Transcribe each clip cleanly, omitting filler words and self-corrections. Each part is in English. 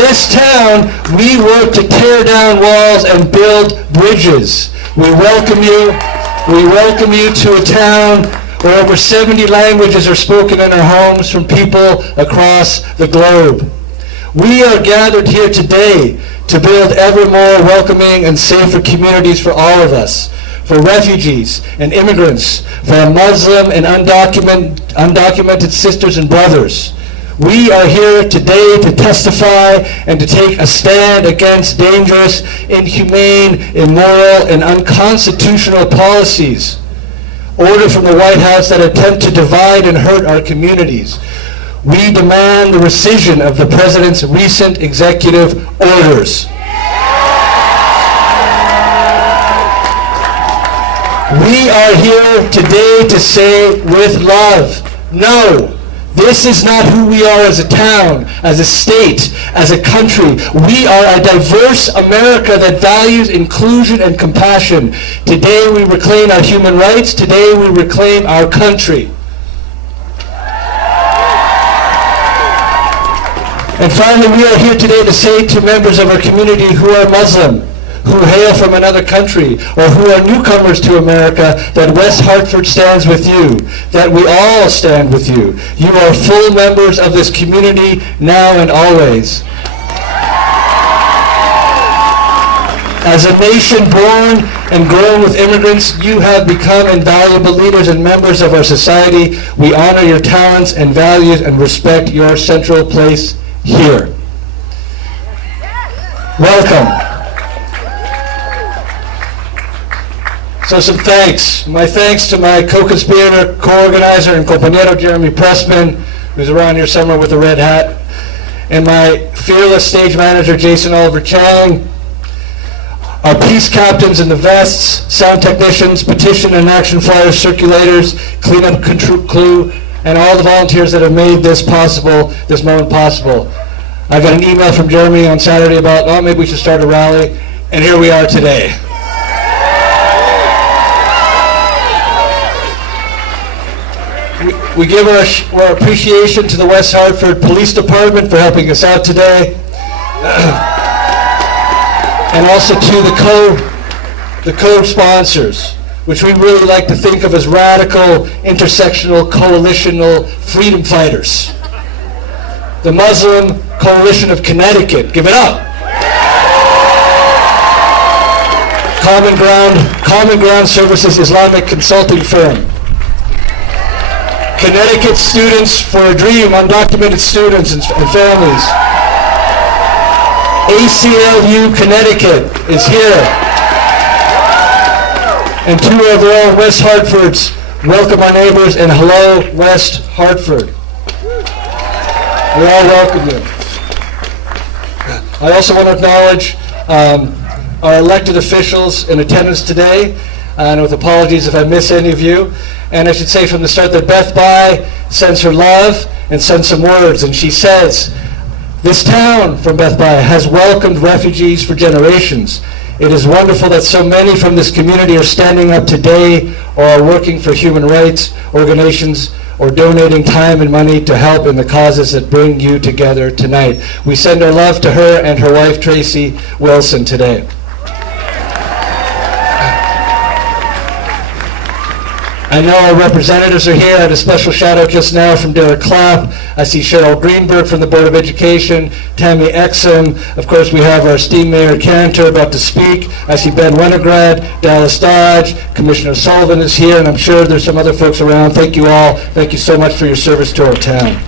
this town, we work to tear down walls and build bridges. We welcome you. We welcome you to a town where over 70 languages are spoken in our homes from people across the globe. We are gathered here today to build ever more welcoming and safer communities for all of us, for refugees and immigrants, for our Muslim and undocumented sisters and brothers. We are here today to testify and to take a stand against dangerous, inhumane, immoral, and unconstitutional policies ordered from the White House that attempt to divide and hurt our communities. We demand the rescission of the President's recent executive orders. We are here today to say with love, no, this is not who we are as a town, as a state, as a country. We are a diverse America that values inclusion and compassion. Today we reclaim our human rights. Today we reclaim our country. And finally, we are here today to say to members of our community who are Muslim, who hail from another country, or who are newcomers to America, that West Hartford stands with you, that we all stand with you. You are full members of this community now and always. As a nation born and grown with immigrants, you have become invaluable leaders and members of our society. We honor your talents and values and respect your central place here. Welcome. So some thanks. My thanks to my co-conspirator, co-organizer, and compañero Jeremy Pressman, who's around here somewhere with a red hat, and my fearless stage manager, Jason Oliver Chang, our peace captains in the vests, sound technicians, petition and action flyers, circulators, cleanup crew, and all the volunteers that have made this possible, this moment possible. I got an email from Jeremy on Saturday about, oh, maybe we should start a rally, and here we are today. We give our appreciation to the West Hartford Police Department for helping us out today, and also to the co-sponsors, which we really like to think of as radical, intersectional, coalitional freedom fighters. The Muslim Coalition of Connecticut, give it up. Common Ground Services Islamic Consulting Firm. Connecticut Students for a Dream, undocumented students and families. ACLU Connecticut is here. And two of our own West Hartfords, welcome our neighbors, and hello West Hartford. We all welcome you. I also want to acknowledge our elected officials in attendance today, and with apologies if I miss any of you. And I should say from the start that Beth Bai sends her love and sends some words, and she says, this town, from Beth Bai, has welcomed refugees for generations. It is wonderful that so many from this community are standing up today or are working for human rights organizations or donating time and money to help in the causes that bring you together tonight. We send our love to her and her wife, Tracy Wilson, today. I know our representatives are here. I had a special shout out just now from Derek Clapp. I see Cheryl Greenberg from the Board of Education, Tammy Exum. Of course, we have our esteemed Mayor Cantor about to speak. I see Ben Winograd, Dallas Dodge, Commissioner Sullivan is here, and I'm sure there's some other folks around. Thank you all. Thank you so much for your service to our town.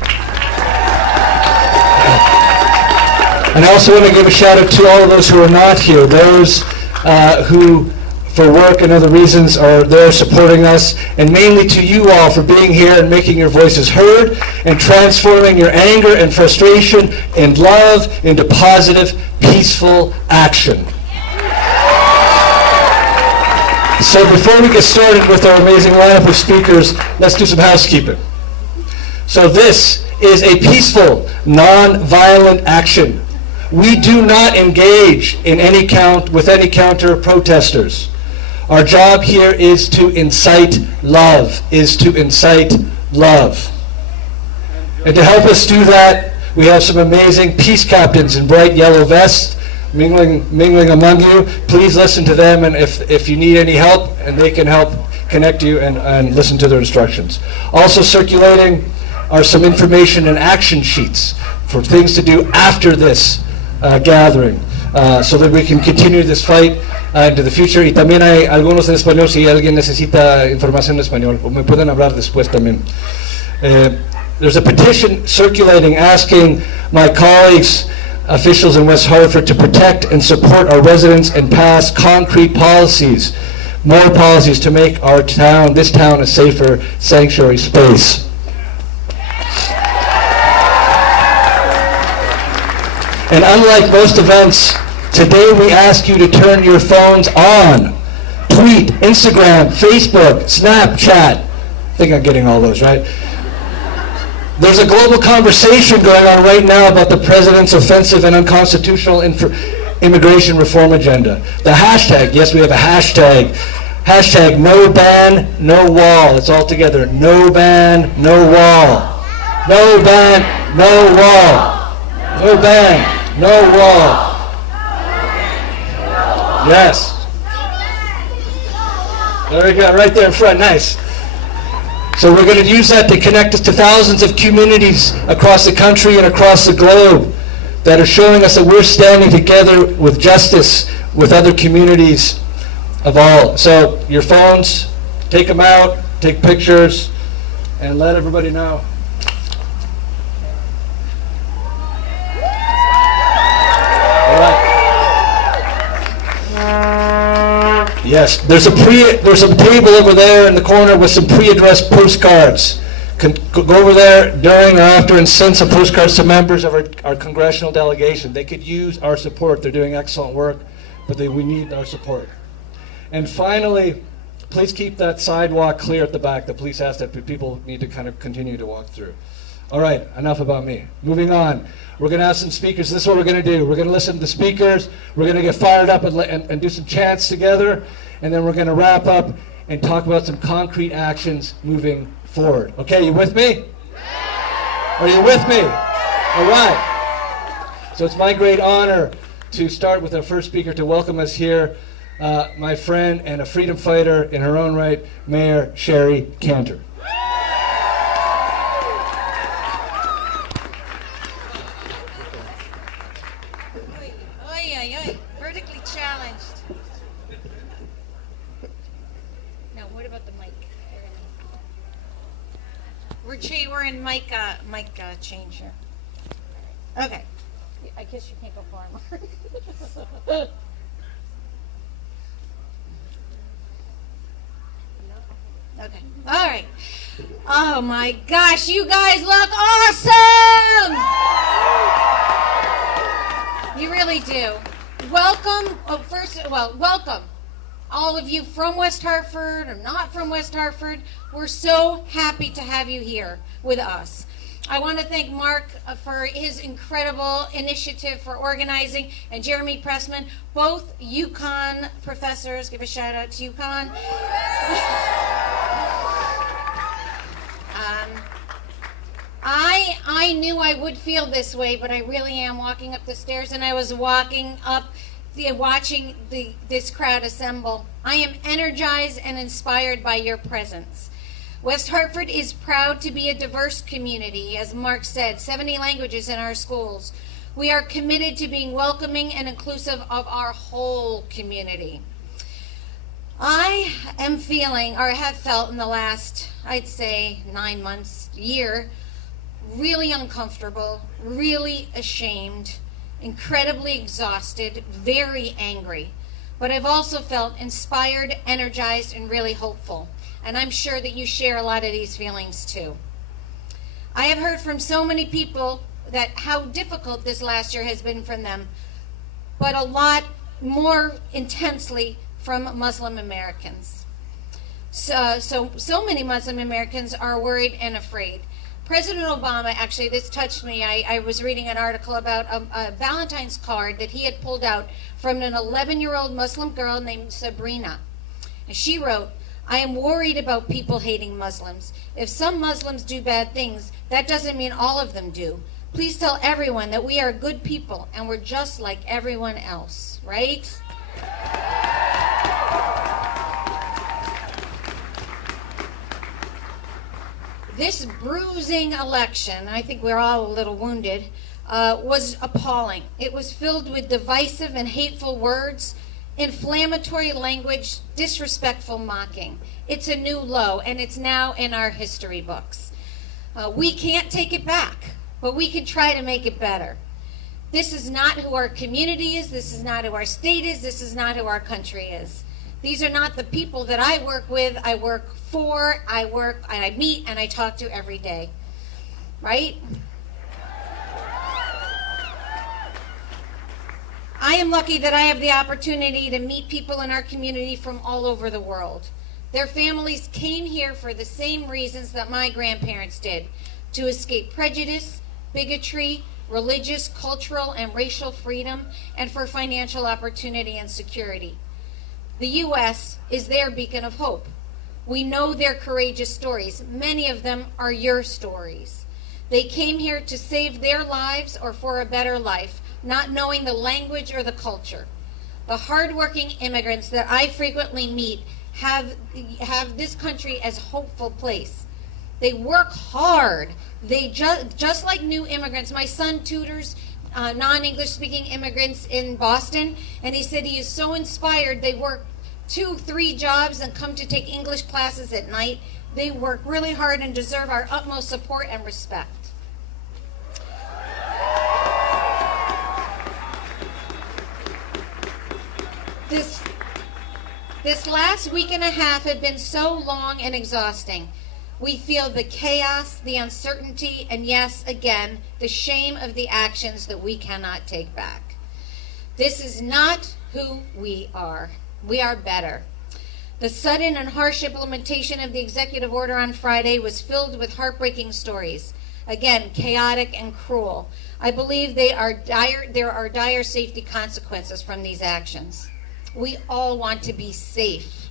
And I also want to give a shout out to all of those who are not here, those who for work and other reasons are there supporting us, and mainly to you all for being here and making your voices heard and transforming your anger and frustration and love into positive, peaceful action. So before we get started with our amazing lineup of speakers, let's do some housekeeping. So this is a peaceful, non-violent action. We do not engage in with any counter protesters. Our job here is to incite love, And to help us do that, We have some amazing peace captains in bright yellow vests mingling among you. Please listen to them, and if you need any help, and they can help connect you and listen to their instructions. Also circulating are some information and action sheets for things to do after this gathering, so that we can continue this fight into the future. Y también hay algunos en español si alguien necesita información en español, o me pueden hablar después también. There's a petition circulating asking my colleagues, officials in West Hartford, to protect and support our residents and pass concrete policies, more policies to make our town, this town, a safer sanctuary space. And unlike most events, today we ask you to turn your phones on. Tweet, Instagram, Facebook, Snapchat. I think I'm getting all those, right? There's a global conversation going on right now about the president's offensive and unconstitutional immigration reform agenda. The hashtag, yes, we have a hashtag. Hashtag no ban, no wall. It's all together. No ban, no wall. No ban, no wall. No ban, no wall. Yes. There we go, right there in front. Nice. So we're going to use that to connect us to thousands of communities across the country and across the globe that are showing us that we're standing together with justice with other communities of all. So your phones, take them out, take pictures, and let everybody know. All right. Yes, there's a table over there in the corner with some pre-addressed postcards. Go over there during or after and send some postcards to members of our congressional delegation. They could use our support. They're doing excellent work, but we need our support. And finally, please keep that sidewalk clear at the back. The police asked that people need to kind of continue to walk through. All right, enough about me. Moving on. We're going to have some speakers. This is what we're going to do. We're going to listen to the speakers. We're going to get fired up and do some chants together. And then we're going to wrap up and talk about some concrete actions moving forward. Okay, you with me? Are you with me? All right. So it's my great honor to start with our first speaker to welcome us here, my friend and a freedom fighter in her own right, Mayor Sherry Cantor. Vertically challenged. No, what about the mic? We're in mic change here. Okay. I guess you can't go far more. Okay. All right. Oh my gosh, you guys look awesome! You really do. Welcome. Welcome. All of you from West Hartford or not from West Hartford. We're so happy to have you here with us. I want to thank Mark for his incredible initiative for organizing, and Jeremy Pressman, both UConn professors. Give a shout out to UConn. I knew I would feel this way, but I really am walking up the stairs, and I was walking up, watching this crowd assemble. I am energized and inspired by your presence. West Hartford is proud to be a diverse community, as Mark said, 70 languages in our schools. We are committed to being welcoming and inclusive of our whole community. I am feeling, or have felt in the last, I'd say, 9 months, year, really uncomfortable, really ashamed, incredibly exhausted, very angry. But I've also felt inspired, energized, and really hopeful. And I'm sure that you share a lot of these feelings too. I have heard from so many people that how difficult this last year has been for them, but a lot more intensely from Muslim Americans. So many Muslim Americans are worried and afraid. President Obama, actually, this touched me. I was reading an article about a Valentine's card that he had pulled out from an 11-year-old Muslim girl named Sabrina. And she wrote, "I am worried about people hating Muslims. If some Muslims do bad things, that doesn't mean all of them do. Please tell everyone that we are good people and we're just like everyone else, right? This bruising election, I think we're all a little wounded, was appalling. It was filled with divisive and hateful words, inflammatory language, disrespectful mocking. It's a new low, and it's now in our history books. We can't take it back, but we can try to make it better. This is not who our community is. This is not who our state is. This is not who our country is. These are not the people that I work with, I work for, I meet, and I talk to every day, right? I am lucky that I have the opportunity to meet people in our community from all over the world. Their families came here for the same reasons that my grandparents did, to escape prejudice, bigotry, religious, cultural, and racial freedom, and for financial opportunity and security. The U.S. is their beacon of hope. We know their courageous stories. Many of them are your stories. They came here to save their lives or for a better life, not knowing the language or the culture. The hardworking immigrants that I frequently meet have this country as a hopeful place. They work hard. They just like new immigrants. My son tutors non-English speaking immigrants in Boston, and he said he is so inspired. They work 2-3 jobs and come to take English classes at night. They work really hard and deserve our utmost support and respect. This last week and a half have been so long and exhausting. We feel the chaos, the uncertainty, and yes, again, the shame of the actions that we cannot take back. This is not who we are. We are better. The sudden and harsh implementation of the executive order on Friday was filled with heartbreaking stories. Again, chaotic and cruel. I believe there are dire safety consequences from these actions. We all want to be safe.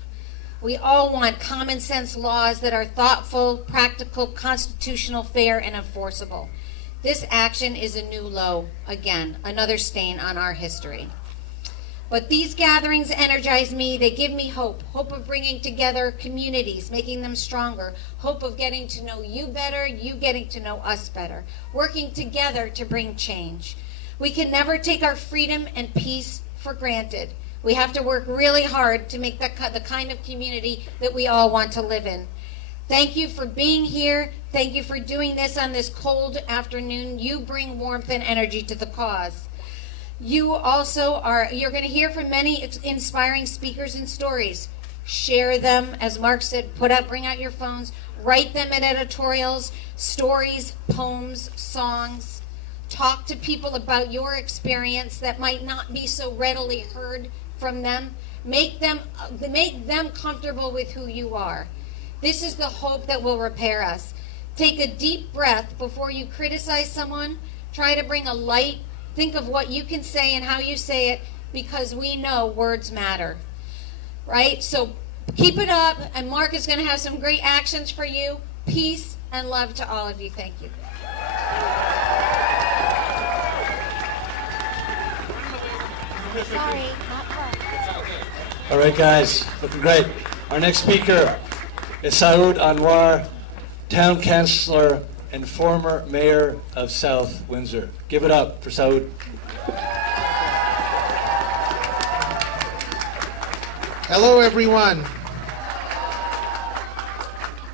We all want common sense laws that are thoughtful, practical, constitutional, fair, and enforceable. This action is a new low, again, another stain on our history. But these gatherings energize me. They give me hope. Hope of bringing together communities, making them stronger. Hope of getting to know you better, you getting to know us better. Working together to bring change. We can never take our freedom and peace for granted. We have to work really hard to make that the kind of community that we all want to live in. Thank you for being here. Thank you for doing this on this cold afternoon. You bring warmth and energy to the cause. You also you're going to hear from many inspiring speakers and stories. Share them, as Mark said, bring out your phones, write them in editorials, stories, poems, songs. Talk to people about your experience that might not be so readily heard from them. Make them comfortable with who you are. This is the hope that will repair us. Take a deep breath before you criticize someone. Try to bring a light. Think of what you can say and how you say it, because we know words matter. Right? So keep it up, and Mark is going to have some great actions for you. Peace and love to all of you. Thank you. Sorry, not fun. All right, guys, looking great. Our next speaker is Saud Anwar, Town Councillor and former Mayor of South Windsor. Give it up for Saud. Hello, everyone.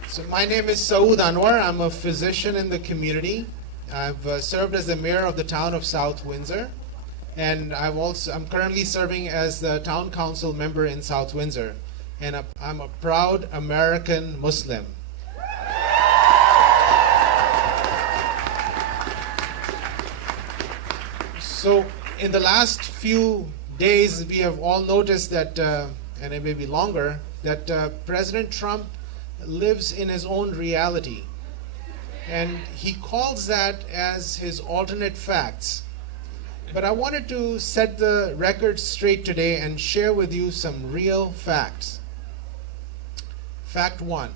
So my name is Saud Anwar. I'm a physician in the community. I've served as the mayor of the town of South Windsor, and I'm currently serving as the town council member in South Windsor, and I'm a proud American Muslim. So in the last few days, we have all noticed that, and it may be longer, that President Trump lives in his own reality. And he calls that as his alternate facts. But I wanted to set the record straight today and share with you some real facts. Fact 1.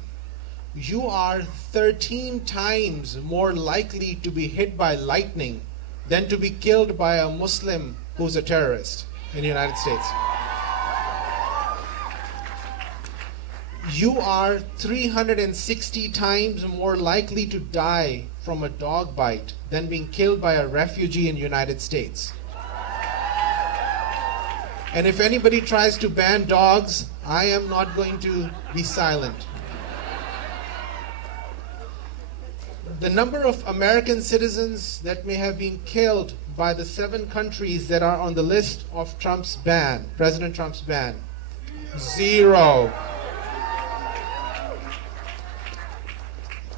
you are 13 times more likely to be hit by lightning than to be killed by a Muslim who's a terrorist in the United States. You are 360 times more likely to die from a dog bite than being killed by a refugee in the United States. And if anybody tries to ban dogs, I am not going to be silent. The number of American citizens that may have been killed by the 7 countries that are on the list of Trump's ban, President Trump's ban, 0.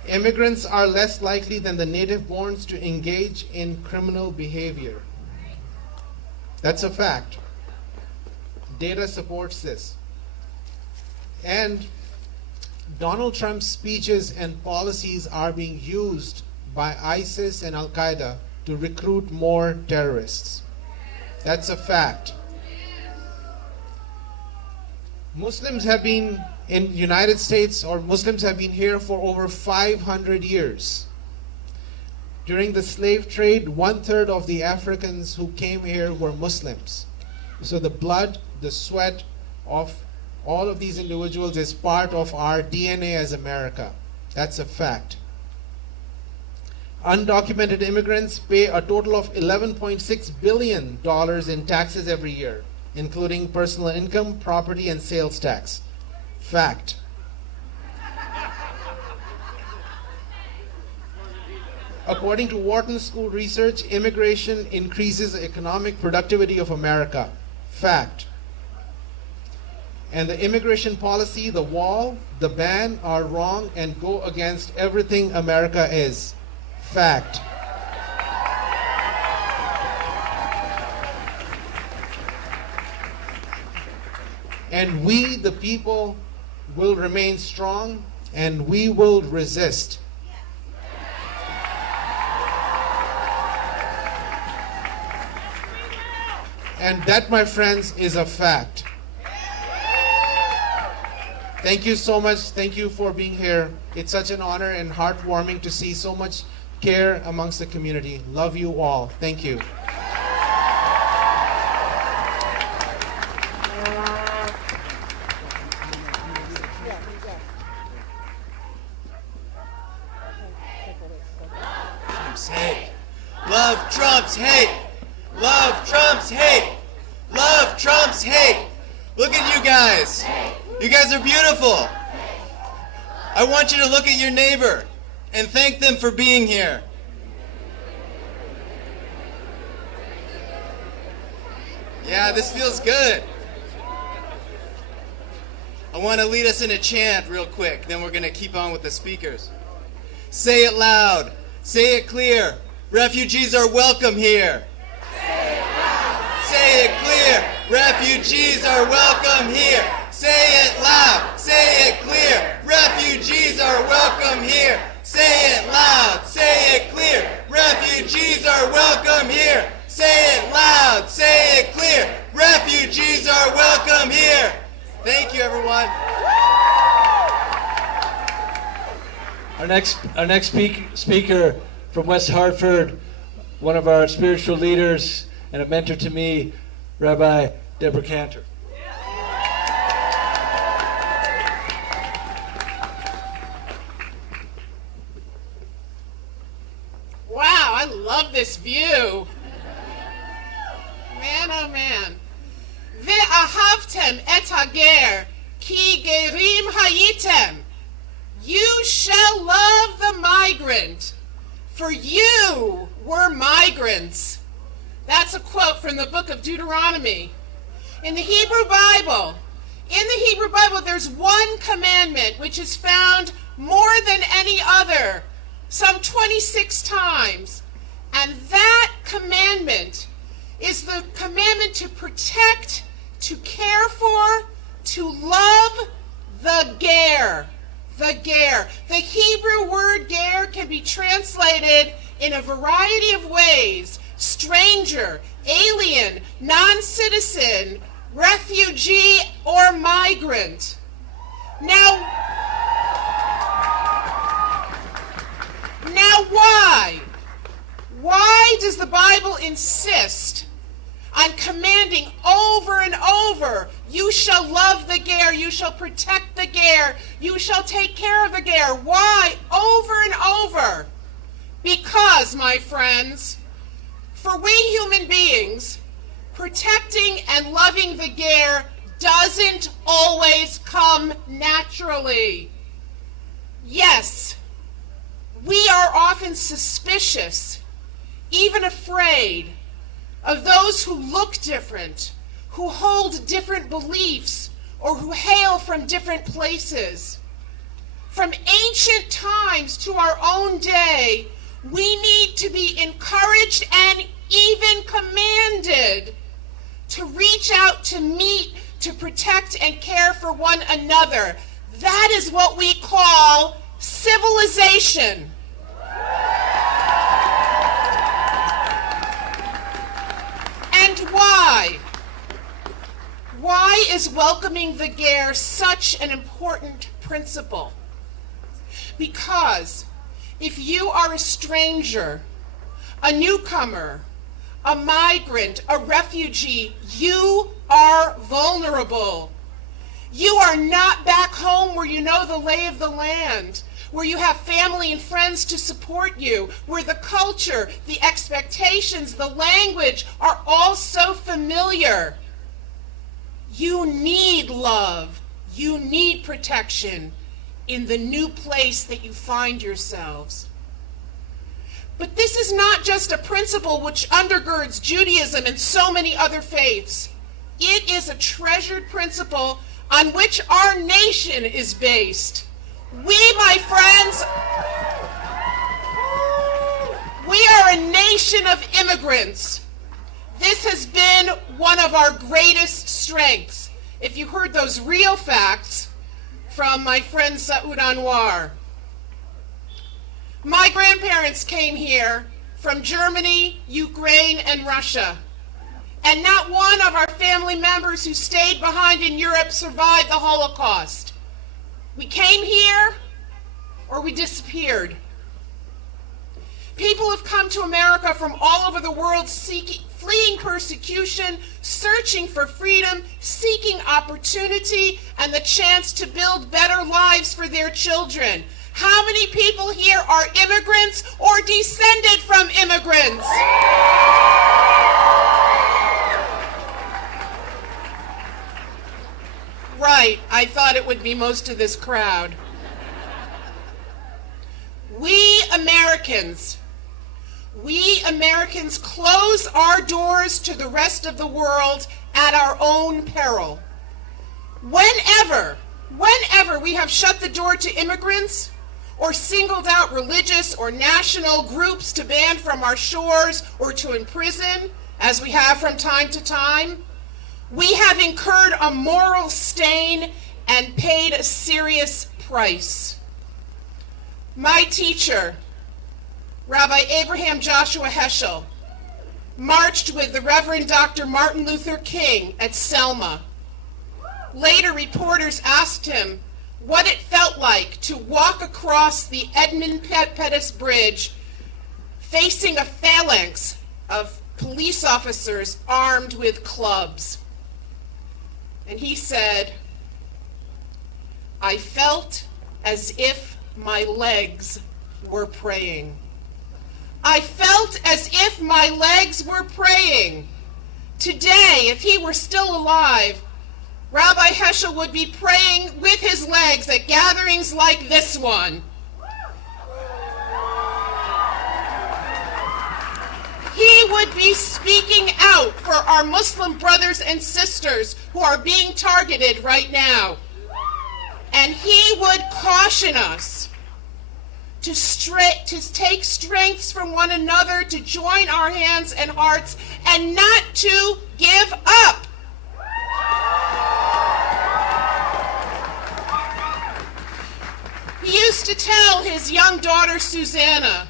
Immigrants are less likely than the native-borns to engage in criminal behavior. That's a fact. Data supports this. And Donald Trump's speeches and policies are being used by ISIS and Al-Qaeda to recruit more terrorists. That's a fact. Muslims have been in the United States, or Muslims have been here for over 500 years. During the slave trade, 1/3 of the Africans who came here were Muslims. So the blood, the sweat of all of these individuals is part of our DNA as America. That's a fact. Undocumented immigrants pay a total of $11.6 billion in taxes every year, including personal income, property, and sales tax. Fact. According to Wharton School research, immigration increases the economic productivity of America. Fact. And the immigration policy, the wall, the ban are wrong and go against everything America is. Fact. And we, the people, will remain strong and we will resist. And that, my friends, is a fact. Thank you so much. Thank you for being here. It's such an honor and heartwarming to see so much care amongst the community. Love you all. Thank you. Trump's hate. Love Trump's hate. Love Trump's hate. Love Trump's hate. Look at you guys. You guys are beautiful. I want you to look at your neighbor and thank them for being here. Yeah, this feels good. I want to lead us in a chant real quick, then we're going to keep on with the speakers. Say it loud. Say it clear. Refugees are welcome here. Say it loud. Say it clear. Refugees are welcome here. Say it loud. Say it clear. Refugees are welcome here. Say it loud. Say it clear. Refugees are welcome here. Say it loud. Say it clear. Refugees are welcome here. Thank you, everyone. Our next speaker from West Hartford, one of our spiritual leaders and a mentor to me, Rabbi Deborah Cantor. Wow, I love this view. Man, oh man. Ve'ahavtem et hager, ki gerim hayitem. You shall love the migrant, for you were migrants. That's a quote from the book of Deuteronomy. In the Hebrew Bible, there's one commandment which is found more than any other, some 26 times. And that commandment is the commandment to protect, to care for, to love the ger. The ger. The Hebrew word ger can be translated in a variety of ways. Stranger, alien, non-citizen, refugee, or migrant. Now, Now why? Why does the Bible insist on commanding over and over, you shall love the ger, you shall protect the ger, you shall take care of the ger? Why? Over and over. Because, my friends, for we human beings, protecting and loving the ger doesn't always come naturally. Yes, we are often suspicious, even afraid, of those who look different, who hold different beliefs, or who hail from different places. From ancient times to our own day, we need to be encouraged and even commanded to reach out, to meet, to protect and care for one another. That is what we call civilization. And why? Why is welcoming the ger such an important principle? Because if you are a stranger, a newcomer, a migrant, a refugee, you are vulnerable. You are not back home where you know the lay of the land, where you have family and friends to support you, where the culture, the expectations, the language are all so familiar. You need love. You need protection in the new place that you find yourselves. But this is not just a principle which undergirds Judaism and so many other faiths. It is a treasured principle on which our nation is based. We, my friends, we are a nation of immigrants. This has been one of our greatest strengths. If you heard those real facts from my friend Saud Anwar. My grandparents came here from Germany, Ukraine, and Russia. And not one of our family members who stayed behind in Europe survived the Holocaust. We came here or we disappeared. People have come to America from all over the world fleeing persecution, searching for freedom, seeking opportunity and the chance to build better lives for their children. How many people here are immigrants or descended from immigrants? Right, I thought it would be most of this crowd. We Americans close our doors to the rest of the world at our own peril. Whenever we have shut the door to immigrants or singled out religious or national groups to ban from our shores or to imprison, as we have from time to time, we have incurred a moral stain and paid a serious price. My teacher, Rabbi Abraham Joshua Heschel, marched with the Reverend Dr. Martin Luther King at Selma. Later, reporters asked him what it felt like to walk across the Edmund Pettus Bridge facing a phalanx of police officers armed with clubs. And he said, "I felt as if my legs were praying." I felt as if my legs were praying. Today, if he were still alive, Rabbi Heschel would be praying with his legs at gatherings like this one. He would be speaking out for our Muslim brothers and sisters who are being targeted right now. And he would caution us to take strengths from one another, to join our hands and hearts, and not to give up. He used to tell his young daughter Susanna,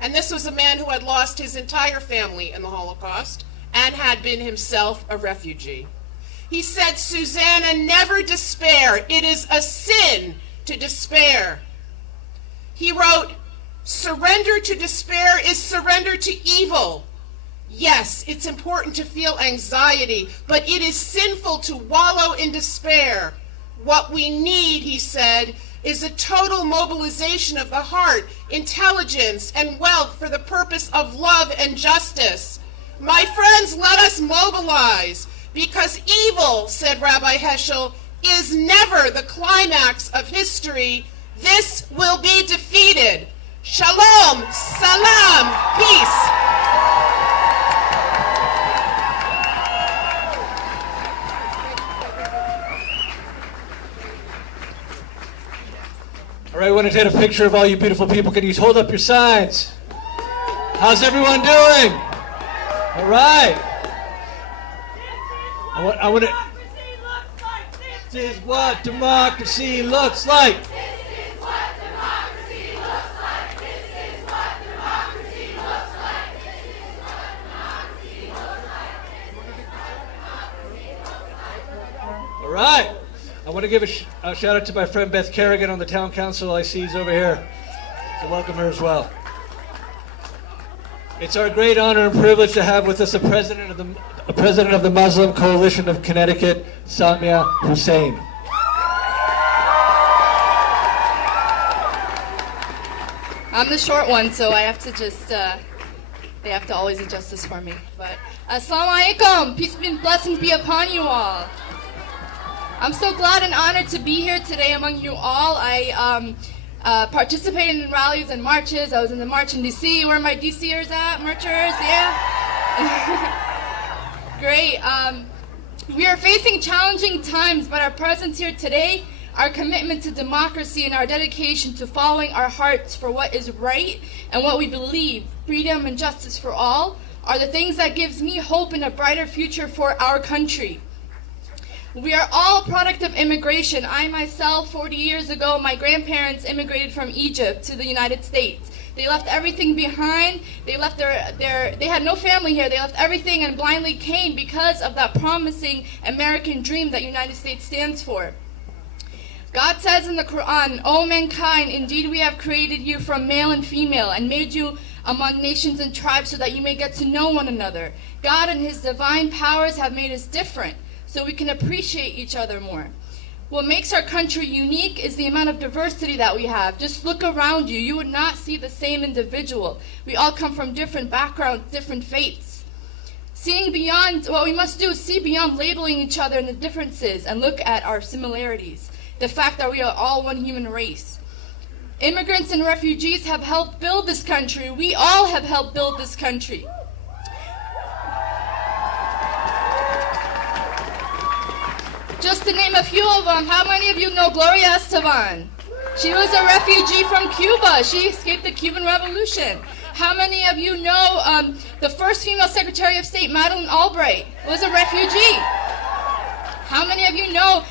and this was a man who had lost his entire family in the Holocaust and had been himself a refugee. He said, "Susanna, never despair. It is a sin to despair. He wrote, "Surrender to despair is surrender to evil. Yes, it's important to feel anxiety, but it is sinful to wallow in despair. What we need," he said, "is a total mobilization of the heart, intelligence, and wealth for the purpose of love and justice. My friends, let us mobilize, because evil," said Rabbi Heschel, "is never the climax of history. This will be defeated." Shalom, salam, peace. All right, I want to take a picture of all you beautiful people. Can you hold up your signs? How's everyone doing? All right. I want to. This is what democracy looks like. This is what democracy looks like. This is what democracy looks like. This is what democracy looks like. All right. I want to give a shout out to my friend Beth Kerrigan on the town council. I see he's over here. So welcome her as well. It's our great honor and privilege to have with us the president of the Muslim Coalition of Connecticut, Samia Hussein. I'm the short one, so I have to just, they have to always adjust this for me. But, Assalamu alaikum, peace and blessings be upon you all. I'm so glad and honored to be here today among you all. I participated in rallies and marches. I was in the march in D.C. Where are my D.C.ers at? Marchers, yeah? Great. We are facing challenging times, but our presence here today, our commitment to democracy, and our dedication to following our hearts for what is right and what we believe, freedom and justice for all, are the things that gives me hope in a brighter future for our country. We are all a product of immigration. I myself, 40 years ago, my grandparents immigrated from Egypt to the United States. They left everything behind. They left they had no family here. They left everything and blindly came because of that promising American dream that United States stands for. God says in the Quran, "O mankind, indeed we have created you from male and female and made you among nations and tribes so that you may get to know one another. God and his divine powers have made us different, so we can appreciate each other more." What makes our country unique is the amount of diversity that we have. Just look around you. You would not see the same individual. We all come from different backgrounds, different faiths. Seeing beyond, what we must do is see beyond labeling each other and the differences and look at our similarities. The fact that we are all one human race. Immigrants and refugees have helped build this country. We all have helped build this country. Just to name a few of them, how many of you know Gloria Esteban? She was a refugee from Cuba. She escaped the Cuban Revolution. How many of you know the first female Secretary of State, Madeleine Albright, was a refugee? How many of you know,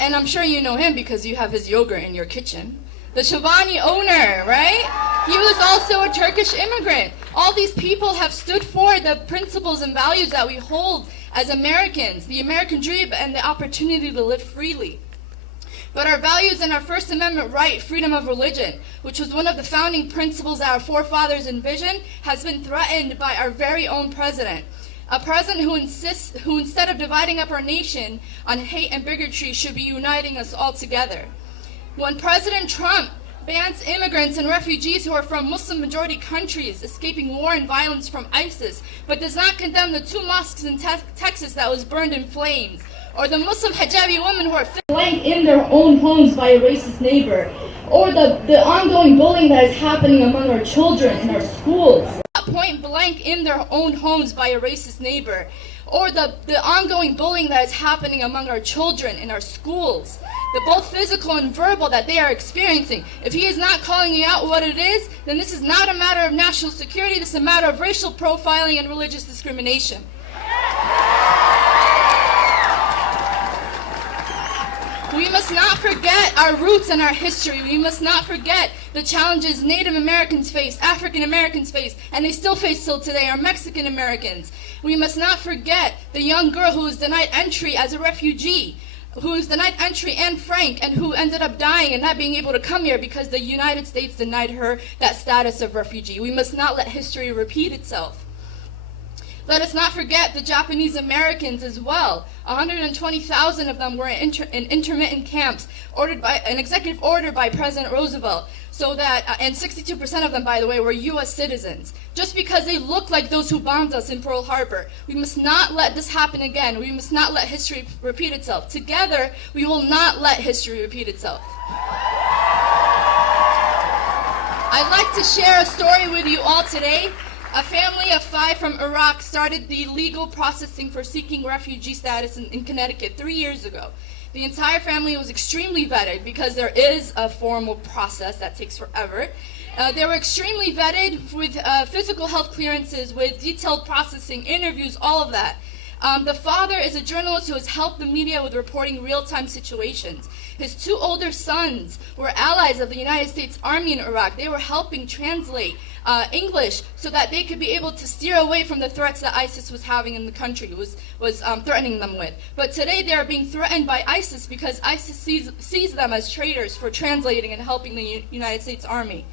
and I'm sure you know him because you have his yogurt in your kitchen, the Chobani owner, right? He was also a Turkish immigrant. All these people have stood for the principles and values that we hold as Americans, the American dream and the opportunity to live freely. But our values and our First Amendment right, freedom of religion, which was one of the founding principles that our forefathers envisioned, has been threatened by our very own president. A president who instead of dividing up our nation on hate and bigotry should be uniting us all together. When President Trump bans immigrants and refugees who are from Muslim-majority countries escaping war and violence from ISIS, but does not condemn the 2 mosques in Texas that was burned in flames, or the Muslim hijabi women who are blank in their own homes by a racist neighbor, or the ongoing bullying that is happening among our children in our schools. Point blank in their own homes by a racist neighbor, or the ongoing bullying that is happening among our children in our schools, the both physical and verbal that they are experiencing. If he is not calling you out what it is, then this is not a matter of national security, this is a matter of racial profiling and religious discrimination. We must not forget our roots and our history. We must not forget the challenges Native Americans face, African Americans face, and they still face till today, are Mexican Americans. We must not forget the young girl who was denied entry as a refugee. who's denied entry, Anne Frank, and who ended up dying and not being able to come here because the United States denied her that status of refugee. We must not let history repeat itself. Let us not forget the Japanese Americans as well. 120,000 of them were in intermittent camps, ordered by an executive order by President Roosevelt, so that, and 62% of them, by the way, were U.S. citizens, just because they look like those who bombed us in Pearl Harbor. We must not let this happen again. We must not let history repeat itself. Together, we will not let history repeat itself. I'd like to share a story with you all today. A family of 5 from Iraq started the legal processing for seeking refugee status in Connecticut 3 years ago. The entire family was extremely vetted because there is a formal process that takes forever. They were extremely vetted with physical health clearances, with detailed processing, interviews, all of that. The father is a journalist who has helped the media with reporting real-time situations. His 2 older sons were allies of the United States Army in Iraq. They were helping translate English so that they could be able to steer away from the threats that ISIS was having in the country, was threatening them with. But today they are being threatened by ISIS because ISIS sees them as traitors for translating and helping the United States Army.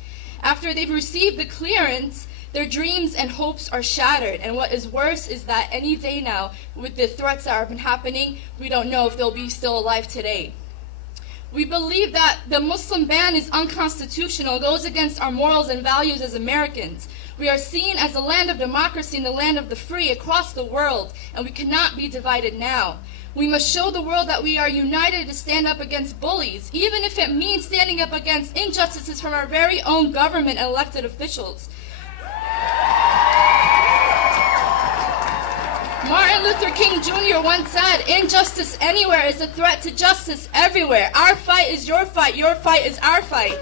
After they've received the clearance, their dreams and hopes are shattered, and what is worse is that any day now, with the threats that have been happening, we don't know if they'll be still alive today. We believe that the Muslim ban is unconstitutional, goes against our morals and values as Americans. We are seen as a land of democracy and the land of the free across the world, and we cannot be divided now. We must show the world that we are united to stand up against bullies, even if it means standing up against injustices from our very own government and elected officials. Martin Luther King Jr. once said, "Injustice anywhere is a threat to justice everywhere. Our fight is your fight is our fight."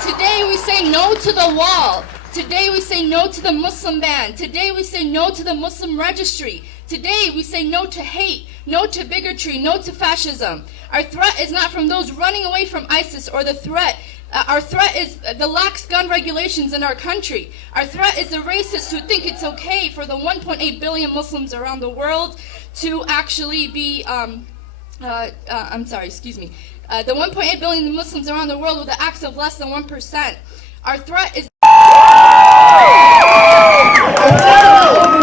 Today we say no to the wall. Today we say no to the Muslim ban. Today we say no to the Muslim registry. Today we say no to hate, no to bigotry, no to fascism. Our threat is not from those running away from ISIS or the threat. Our threat is the lax gun regulations in our country. Our threat is the racists who think it's okay for the 1.8 billion Muslims around the world to actually be, the 1.8 billion Muslims around the world with the acts of less than 1%. Our threat is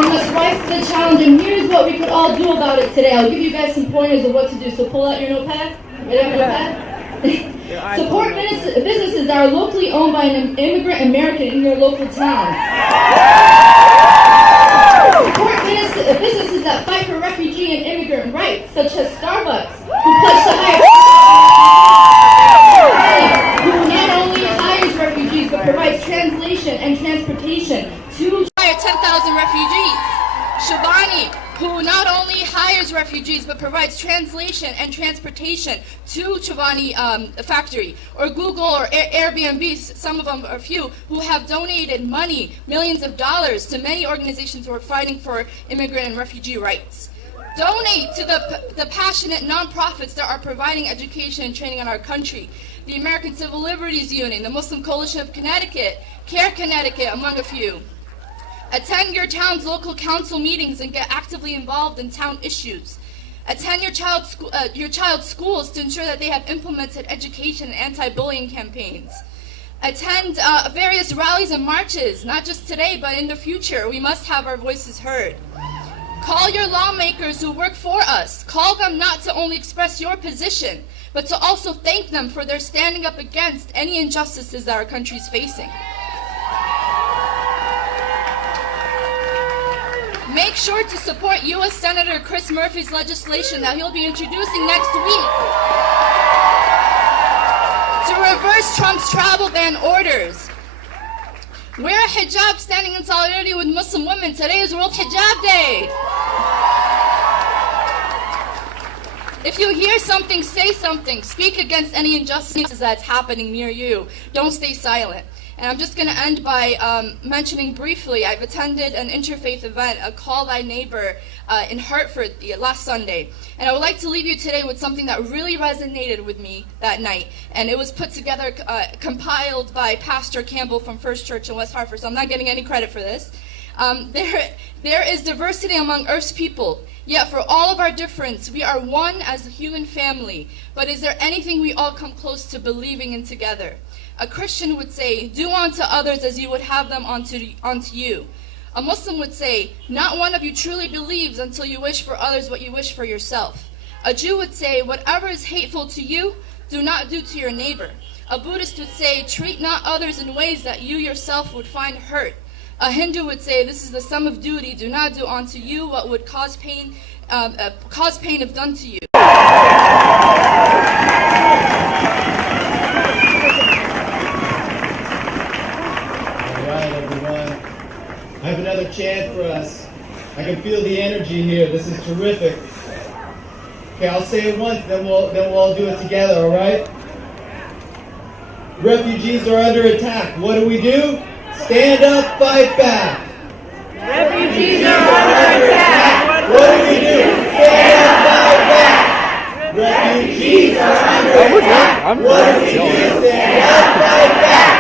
let's rise to the challenge, and here's what we could all do about it today. I'll give you guys some pointers of what to do, so pull out your notepad. Ready to have a notepad? Support businesses that are locally owned by an immigrant American in your local town. Support businesses that fight for refugee and immigrant rights, such as Starbucks, who pledge to hire who not only hires refugees but provides translation and transportation to hire 10,000 refugees. Shivani, who not only hires refugees but provides translation and transportation to Shivani factory, or Google or Airbnb, some of them, a few, who have donated money, millions of dollars, to many organizations who are fighting for immigrant and refugee rights. Donate to the passionate nonprofits that are providing education and training in our country. The American Civil Liberties Union, the Muslim Coalition of Connecticut, Care Connecticut, among a few. Attend your town's local council meetings and get actively involved in town issues. Attend your child's schools to ensure that they have implemented education and anti-bullying campaigns. Attend various rallies and marches, not just today, but in the future. We must have our voices heard. Call your lawmakers who work for us. Call them not to only express your position, but to also thank them for their standing up against any injustices that our country is facing. Make sure to support U.S. Senator Chris Murphy's legislation that he'll be introducing next week to reverse Trump's travel ban orders. Wear a hijab standing in solidarity with Muslim women. Today is World Hijab Day. If you hear something, say something. Speak against any injustices that's happening near you. Don't stay silent. And I'm just going to end by mentioning briefly, I've attended an interfaith event, a Call Thy Neighbor, in Hartford last Sunday. And I would like to leave you today with something that really resonated with me that night. And it was put together, compiled by Pastor Campbell from First Church in West Hartford, so I'm not getting any credit for this. There is diversity among Earth's people, yet for all of our difference, we are one as a human family. But is there anything we all come close to believing in together? A Christian would say, do unto others as you would have them unto you. A Muslim would say, not one of you truly believes until you wish for others what you wish for yourself. A Jew would say, whatever is hateful to you, do not do to your neighbor. A Buddhist would say, treat not others in ways that you yourself would find hurt. A Hindu would say, this is the sum of duty, do not do unto you what would cause pain if done to you. I have another chant for us. I can feel the energy here. This is terrific. Okay, I'll say it once, then we'll all do it together, all right? Refugees are under attack. What do? Stand up, fight back. Refugees are under attack. What do? Stand up, fight back. Refugees are under attack. What do? Stand up, fight back.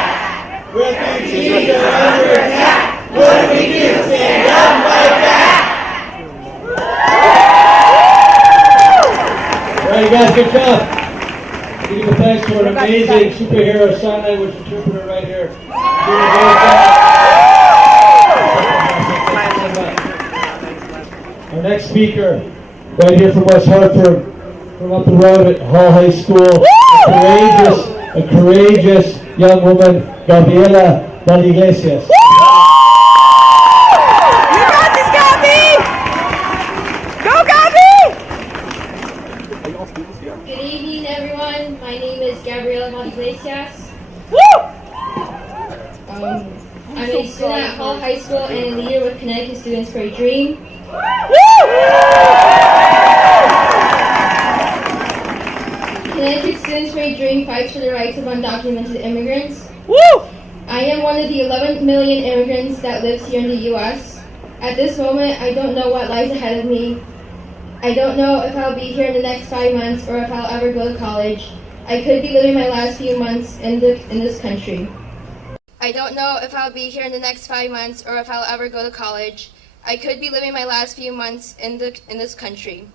Refugees are under attack. What do? Stand up, fight back. All right, you guys, good job. Give a thanks to an amazing superhero sign language interpreter right here. Our next speaker, right here from West Hartford, from up the road at Hall High School, a courageous young woman, Gabriela Iglesias. Good evening, everyone. My name is Gabriela Iglesias. I'm a student at Hall High School and a leader with Connecticut Students for a Dream. Connecticut Students for a Dream fights for the rights of undocumented immigrants. I am one of the 11 million immigrants that lives here in the U.S. At this moment, I don't know what lies ahead of me. I don't know if I'll be here in the next 5 months or if I'll ever go to college. I could be living my last few months in this country. I don't know if I'll be here in the next 5 months or if I'll ever go to college. I could be living my last few months in this country.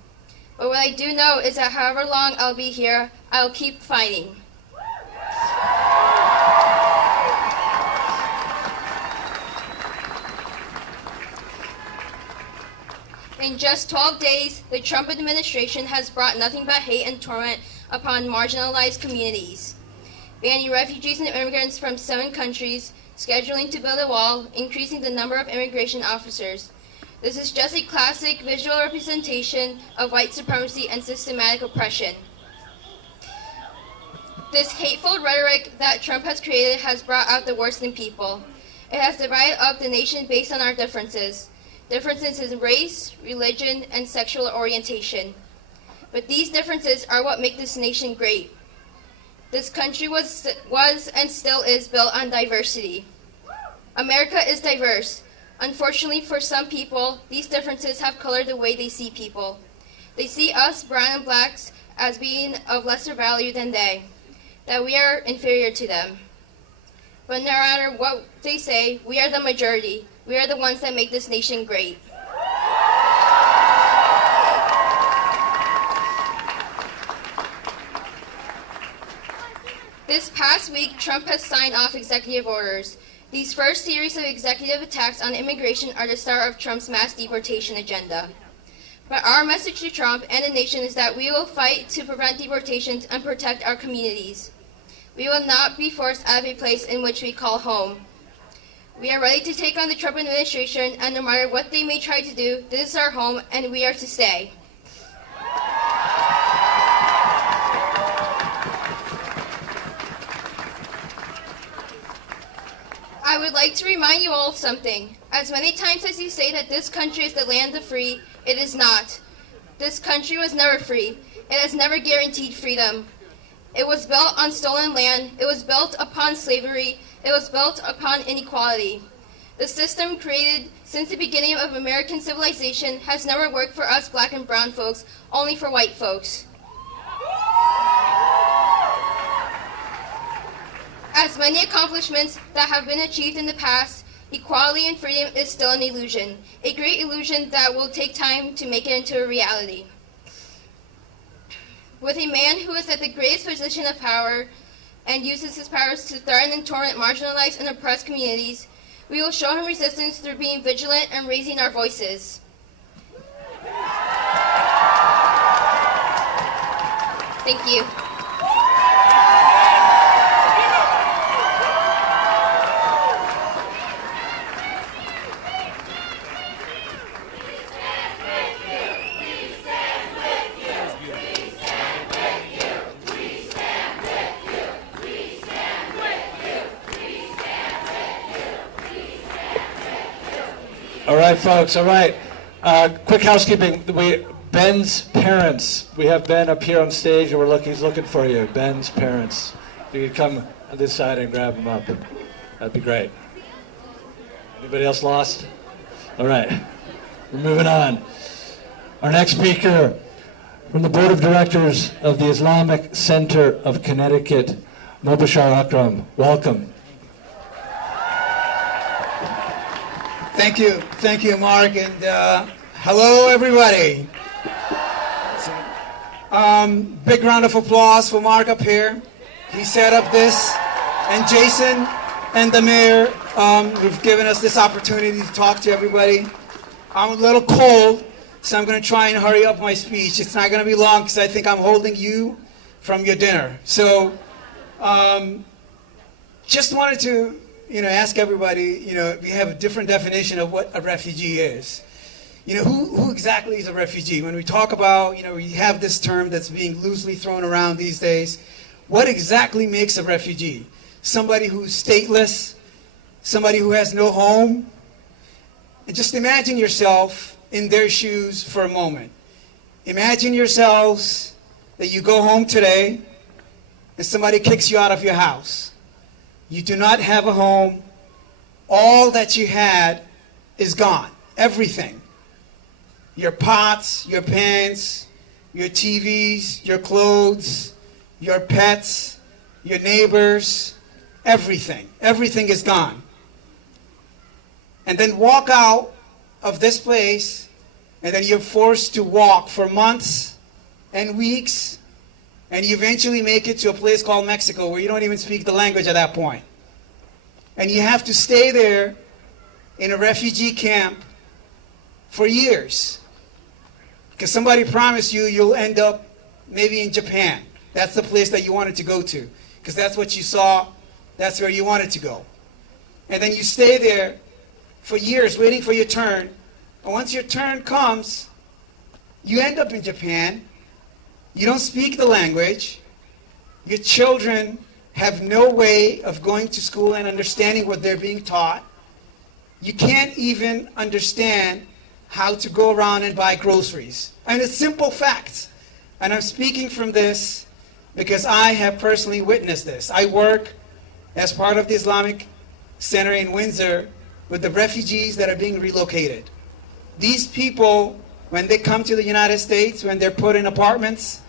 But what I do know is that however long I'll be here, I'll keep fighting. In just 12 days, the Trump administration has brought nothing but hate and torment upon marginalized communities, banning refugees and immigrants from 7 countries, scheduling to build a wall, increasing the number of immigration officers. This is just a classic visual representation of white supremacy and systematic oppression. This hateful rhetoric that Trump has created has brought out the worst in people. It has divided up the nation based on our differences in race, religion, and sexual orientation. But these differences are what make this nation great. This country was and still is built on diversity. America is diverse. Unfortunately for some people, these differences have colored the way they see people. They see us, brown and blacks, as being of lesser value than they, that we are inferior to them. But no matter what they say, we are the majority. We are the ones that make this nation great. This past week, Trump has signed off executive orders. These first series of executive attacks on immigration are the start of Trump's mass deportation agenda. But our message to Trump and the nation is that we will fight to prevent deportations and protect our communities. We will not be forced out of a place in which we call home. We are ready to take on the Trump administration, and no matter what they may try to do, this is our home and we are to stay. I would like to remind you all of something. As many times as you say that this country is the land of free, it is not. This country was never free. It has never guaranteed freedom. It was built on stolen land. It was built upon slavery. It was built upon inequality. The system created since the beginning of American civilization has never worked for us black and brown folks, only for white folks. As many accomplishments that have been achieved in the past, Equality and freedom is still an illusion, a great illusion that will take time to make it into a reality. With a man who is at the greatest position of power and uses his powers to threaten and torment marginalized and oppressed communities, we will show him resistance through being vigilant and raising our voices. Thank you. All right, folks, all right. Quick housekeeping. Ben's parents, we have Ben up here on stage, and he's looking for you. Ben's parents. If you could come on this side and grab him up, that'd be great. Anybody else lost? All right, we're moving on. Our next speaker from the Board of Directors of the Islamic Center of Connecticut, Mobashar Akram. Welcome. Thank you, Mark, and hello, everybody. Big round of applause for Mark up here. He set up this, and Jason and the mayor who've given us this opportunity to talk to everybody. I'm a little cold, so I'm going to try and hurry up my speech. It's not going to be long because I think I'm holding you from your dinner. So, just wanted to ask everybody, we have a different definition of what a refugee is. Who exactly is a refugee? When we talk about, we have this term that's being loosely thrown around these days. What exactly makes a refugee? Somebody who's stateless, somebody who has no home. And just imagine yourself in their shoes for a moment. Imagine yourselves that you go home today and somebody kicks you out of your house. You do not have a home. All that you had is gone. Everything. Your pots, your pans, your TVs, your clothes, your pets, your neighbors, everything. Everything is gone. And then walk out of this place, and then you're forced to walk for months and weeks, and you eventually make it to a place called Mexico where you don't even speak the language at that point. And you have to stay there in a refugee camp for years. Because somebody promised you you'll end up maybe in Japan. That's the place that you wanted to go to. Because that's what you saw, that's where you wanted to go. And then you stay there for years waiting for your turn. And once your turn comes, you end up in Japan. You don't speak the language. Your children have no way of going to school and understanding what they're being taught. You can't even understand how to go around and buy groceries. And it's simple facts. And I'm speaking from this because I have personally witnessed this. I work as part of the Islamic Center in Windsor with the refugees that are being relocated. These people, when they come to the United States, when they're put in apartments,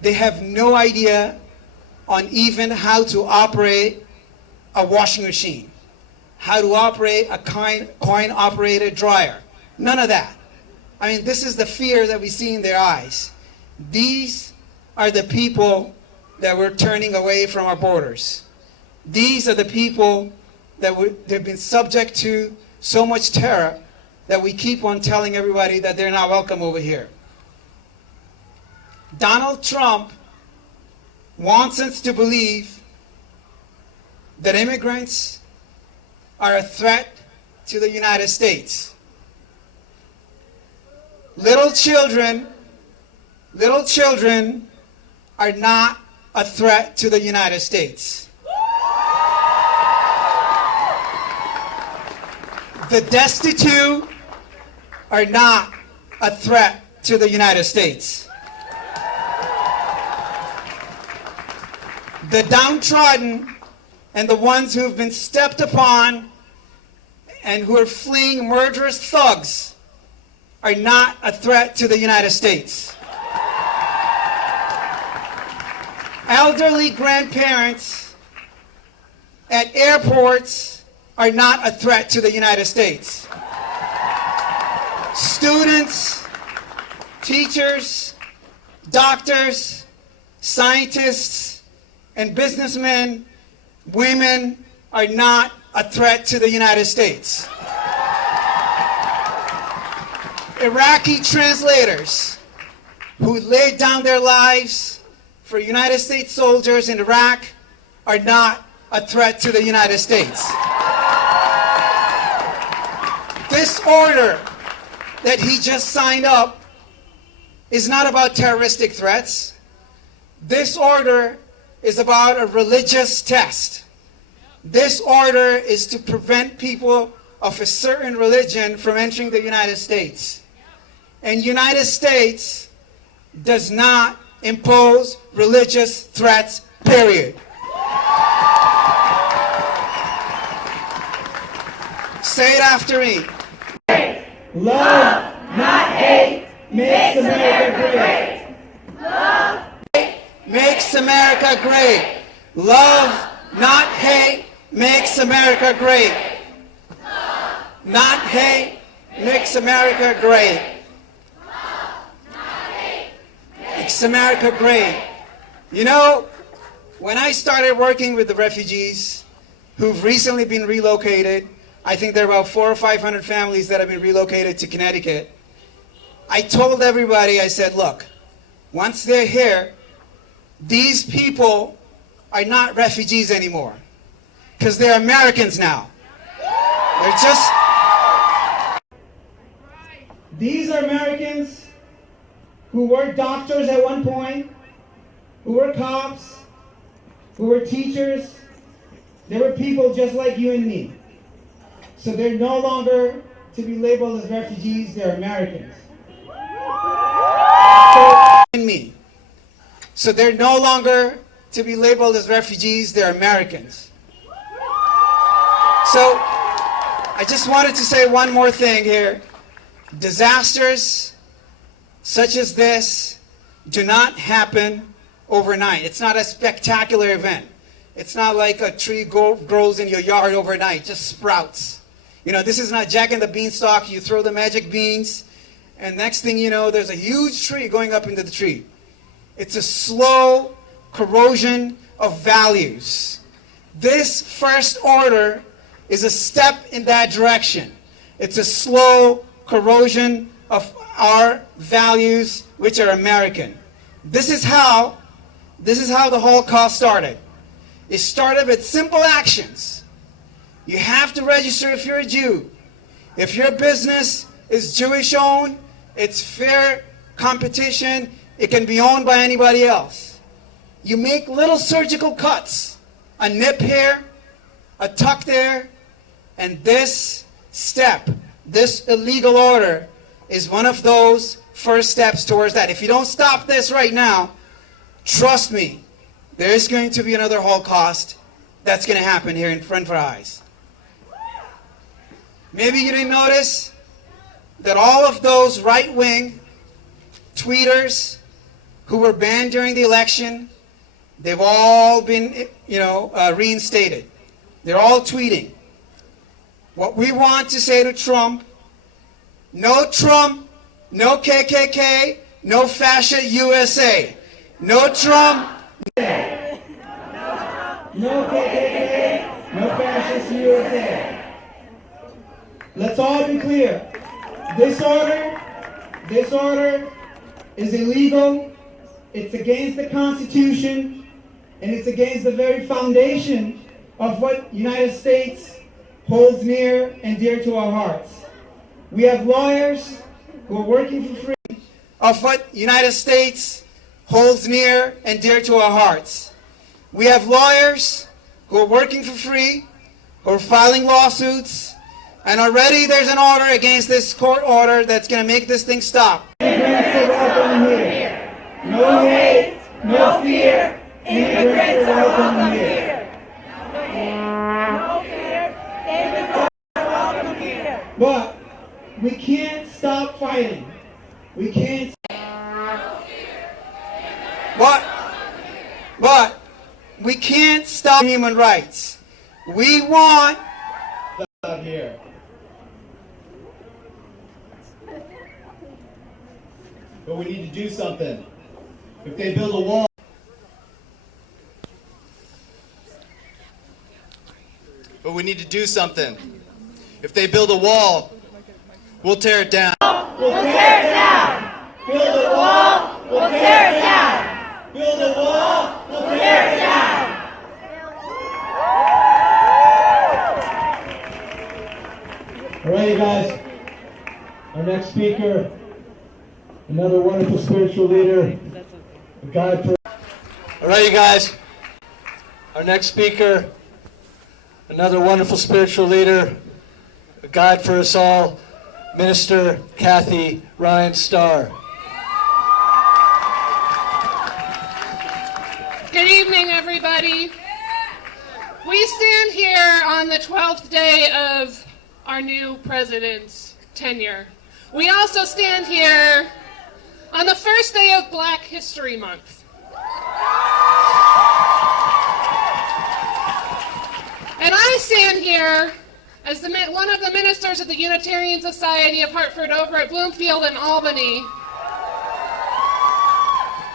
they have no idea on even how to operate a washing machine, how to operate a coin-operated dryer. None of that. I mean, this is the fear that we see in their eyes. These are the people that we're turning away from our borders. These are the people that they've been subject to so much terror that we keep on telling everybody that they're not welcome over here. Donald Trump wants us to believe that immigrants are a threat to the United States. Little children are not a threat to the United States. The destitute are not a threat to the United States. The downtrodden and the ones who have been stepped upon and who are fleeing murderous thugs are not a threat to the United States. Elderly grandparents at airports are not a threat to the United States. Students, teachers, doctors, scientists, and businessmen, women are not a threat to the United States. Iraqi translators who laid down their lives for United States soldiers in Iraq are not a threat to the United States. This order that he just signed up is not about terroristic threats. This order is about a religious test. This order is to prevent people of a certain religion from entering the United States. And United States does not impose religious threats, period. Say it after me. Love, not hate, makes America great. Love Makes America great. Love, not hate, makes America great. Not hate, makes America great. Makes America great. You know, when I started working with the refugees who've recently been relocated, I think there are about 400 or 500 families that have been relocated to Connecticut. I told everybody, I said, look, once they're here, these people are not refugees anymore, because they're Americans now. They're just... These are Americans who were doctors at one point, who were cops, who were teachers. They were people just like you and me. So they're no longer to be labeled as refugees, they're Americans. So they're no longer to be labeled as refugees, they're Americans. So I just wanted to say one more thing here. Disasters such as this do not happen overnight. It's not a spectacular event. It's not like a tree grows in your yard overnight, just sprouts. You know, this is not Jack and the Beanstalk. You throw the magic beans, and next thing you know, there's a huge tree going up into the tree. It's a slow corrosion of values. This first order is a step in that direction. It's a slow corrosion of our values, which are American. This is how the Holocaust started. It started with simple actions. You have to register if you're a Jew. If your business is Jewish owned, it's fair competition. It can be owned by anybody else. You make little surgical cuts, a nip here, a tuck there, and this step, this illegal order, is one of those first steps towards that. If you don't stop this right now, trust me, there is going to be another Holocaust that's going to happen here in front of our eyes. Maybe you didn't notice that all of those right-wing tweeters who were banned during the election, they've all been, reinstated. They're all tweeting. What we want to say to Trump, no Trump, no KKK, no fascist USA. No Trump, no KKK, no fascist USA. Let's all be clear. This order is illegal. It's against the Constitution, and it's against the very foundation of what United States holds near and dear to our hearts. We have lawyers who are working for free of what United States holds near and dear to our hearts. We have lawyers who are working for free, who are filing lawsuits, and already there's an order against this court order that's going to make this thing stop. Immigrants are welcome here. No hate, no fear. Immigrants are welcome here. No fear, immigrants are welcome here. But we can't stop fighting. We can't. But we can't stop human rights. We want Out here. But we need to do something. If they build a wall. But we need to do something. If they build a wall, we'll tear it down. We'll tear it down. Build a wall, we'll tear it down. Build a wall, We'll tear it down. All right, you guys. Our next speaker, another wonderful spiritual leader, a guide for. All right, you guys. Our next speaker, another wonderful spiritual leader, a guide for us all, Minister Kathy Ryan Starr. Good evening, everybody. We stand here on the 12th day of our new president's tenure. We also stand here on the first day of Black History Month. And I stand here as one of the ministers of the Unitarian Society of Hartford over at Bloomfield and Albany.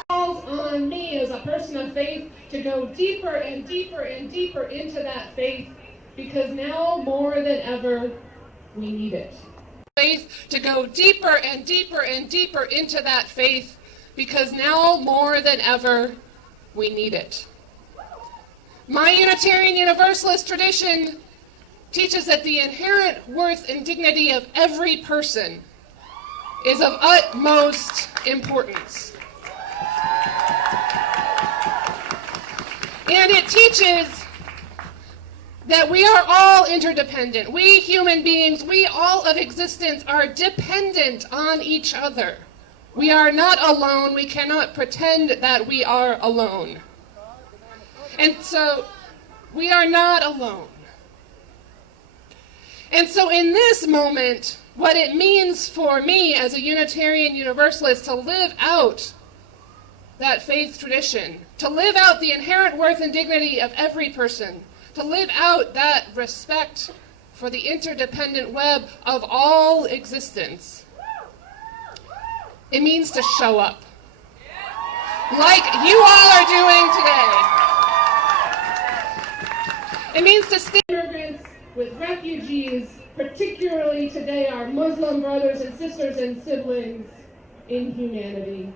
Calls on me as a person of faith to go deeper and deeper and deeper into that faith, because now more than ever we need it. Faith to go deeper and deeper and deeper into that faith, because now more than ever we need it. My Unitarian Universalist tradition teaches that the inherent worth and dignity of every person is of utmost importance. And it teaches that we are all interdependent. We human beings, we all of existence are dependent on each other. We are not alone. We cannot pretend that we are alone. And so we are not alone. And so in this moment, what it means for me as a Unitarian Universalist to live out that faith tradition, to live out the inherent worth and dignity of every person, to live out that respect for the interdependent web of all existence, it means to show up. Like you all are doing today. It means to stand with immigrants, with refugees, particularly today our Muslim brothers and sisters and siblings in humanity.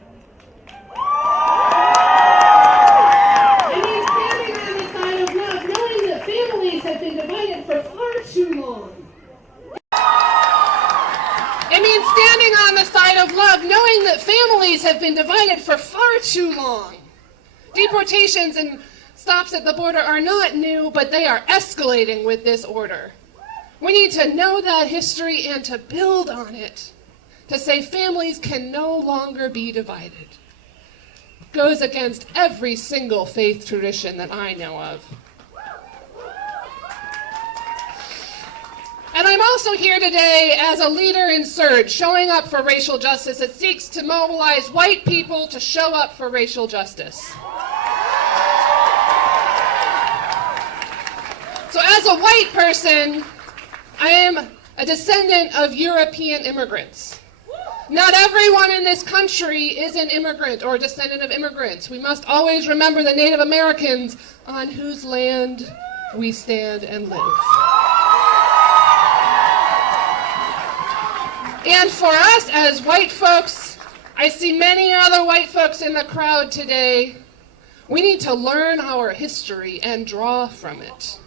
It means standing on the side of love, knowing that families have been divided for far too long. It means standing on the side of love, knowing that families have been divided for far too long. Deportations and stops at the border are not new, but they are escalating with this order. We need to know that history and to build on it, to say families can no longer be divided. Goes against every single faith tradition that I know of. And I'm also here today as a leader in Surge, showing up for racial justice that seeks to mobilize white people to show up for racial justice. So as a white person, I am a descendant of European immigrants. Not everyone in this country is an immigrant or a descendant of immigrants. We must always remember the Native Americans on whose land we stand and live. And for us as white folks, I see many other white folks in the crowd today. We need to learn our history and draw from it.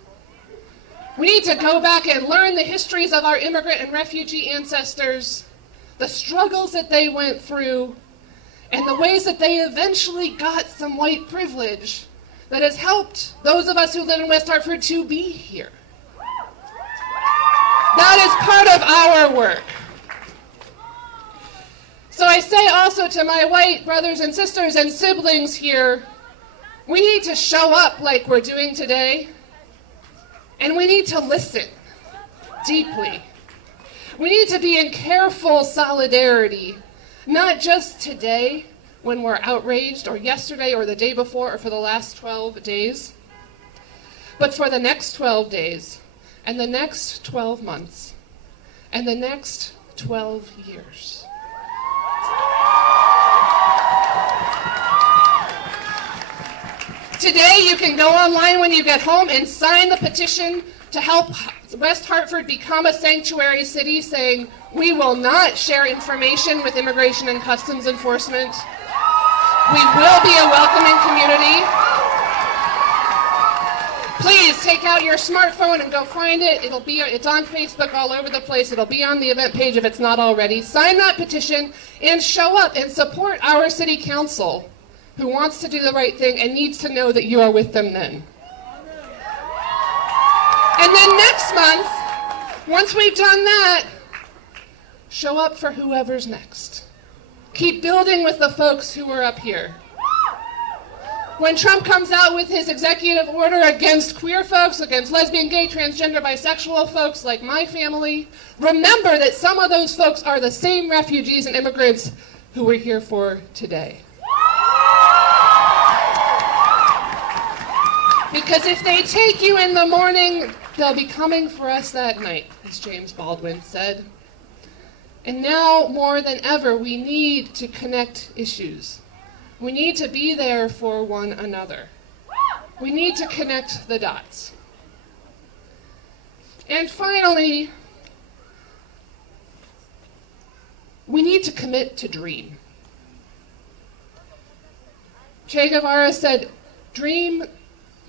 We need to go back and learn the histories of our immigrant and refugee ancestors, the struggles that they went through, and the ways that they eventually got some white privilege that has helped those of us who live in West Hartford to be here. That is part of our work. So I say also to my white brothers and sisters and siblings here, we need to show up like we're doing today, and we need to listen deeply. We need to be in careful solidarity, not just today when we're outraged, or yesterday, or the day before, or for the last 12 days, but for the next 12 days, and the next 12 months, and the next 12 years. Today, you can go online when you get home and sign the petition to help West Hartford become a sanctuary city, saying, we will not share information with Immigration and Customs Enforcement. We will be a welcoming community. Please take out your smartphone and go find it. It's on Facebook all over the place. It'll be on the event page if it's not already. Sign that petition and show up and support our city council, who wants to do the right thing and needs to know that you are with them then. And then next month, once we've done that, show up for whoever's next. Keep building with the folks who are up here. When Trump comes out with his executive order against queer folks, against lesbian, gay, transgender, bisexual folks like my family, remember that some of those folks are the same refugees and immigrants who we're here for today. Because if they take you in the morning, they'll be coming for us that night, as James Baldwin said. And now, more than ever, we need to connect issues. We need to be there for one another. We need to connect the dots. And finally, we need to commit to dream. Che Guevara said,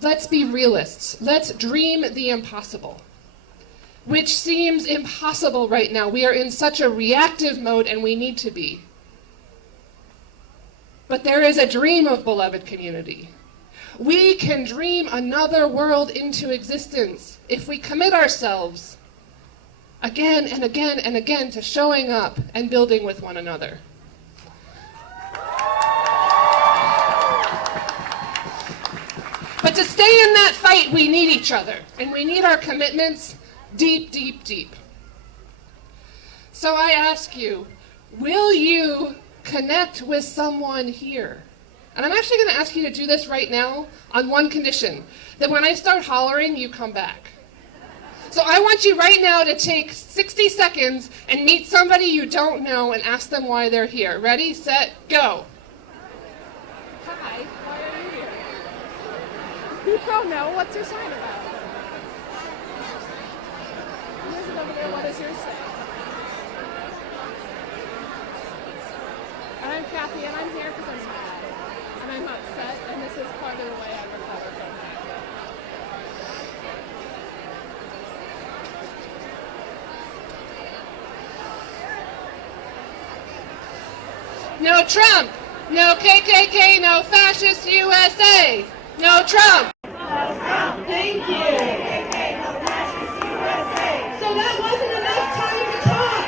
let's be realists. Let's dream the impossible, which seems impossible right now. We are in such a reactive mode, and we need to be. But there is a dream of beloved community. We can dream another world into existence if we commit ourselves again and again and again to showing up and building with one another. But to stay in that fight, we need each other, and we need our commitments deep, deep, deep. So I ask you, will you connect with someone here? And I'm actually going to ask you to do this right now on one condition, that when I start hollering, you come back. So I want you right now to take 60 seconds and meet somebody you don't know and ask them why they're here. Ready, set, go. Hi, why are you here? You don't know. What's your sign about? Yours is over there. What does yours say? And I'm Kathy, and I'm here because I'm mad. And I'm upset, and this is part of the way I recover from that. No Trump! No KKK! No fascist USA! No Trump! Thank you. So that wasn't enough time to talk.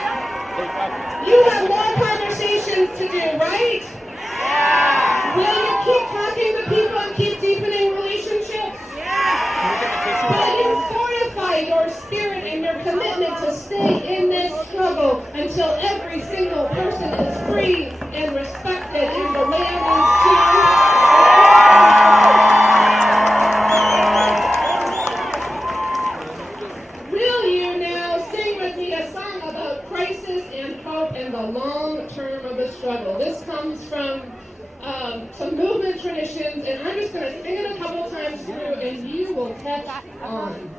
You have more conversations to do, right? Yeah. Will you keep talking to people and keep deepening relationships? Yeah. Will you fortify your spirit and your commitment to stay in this struggle until every single person is free and respected in the land is due? This comes from some movement traditions, and I'm just going to sing it a couple times through, and you will catch on.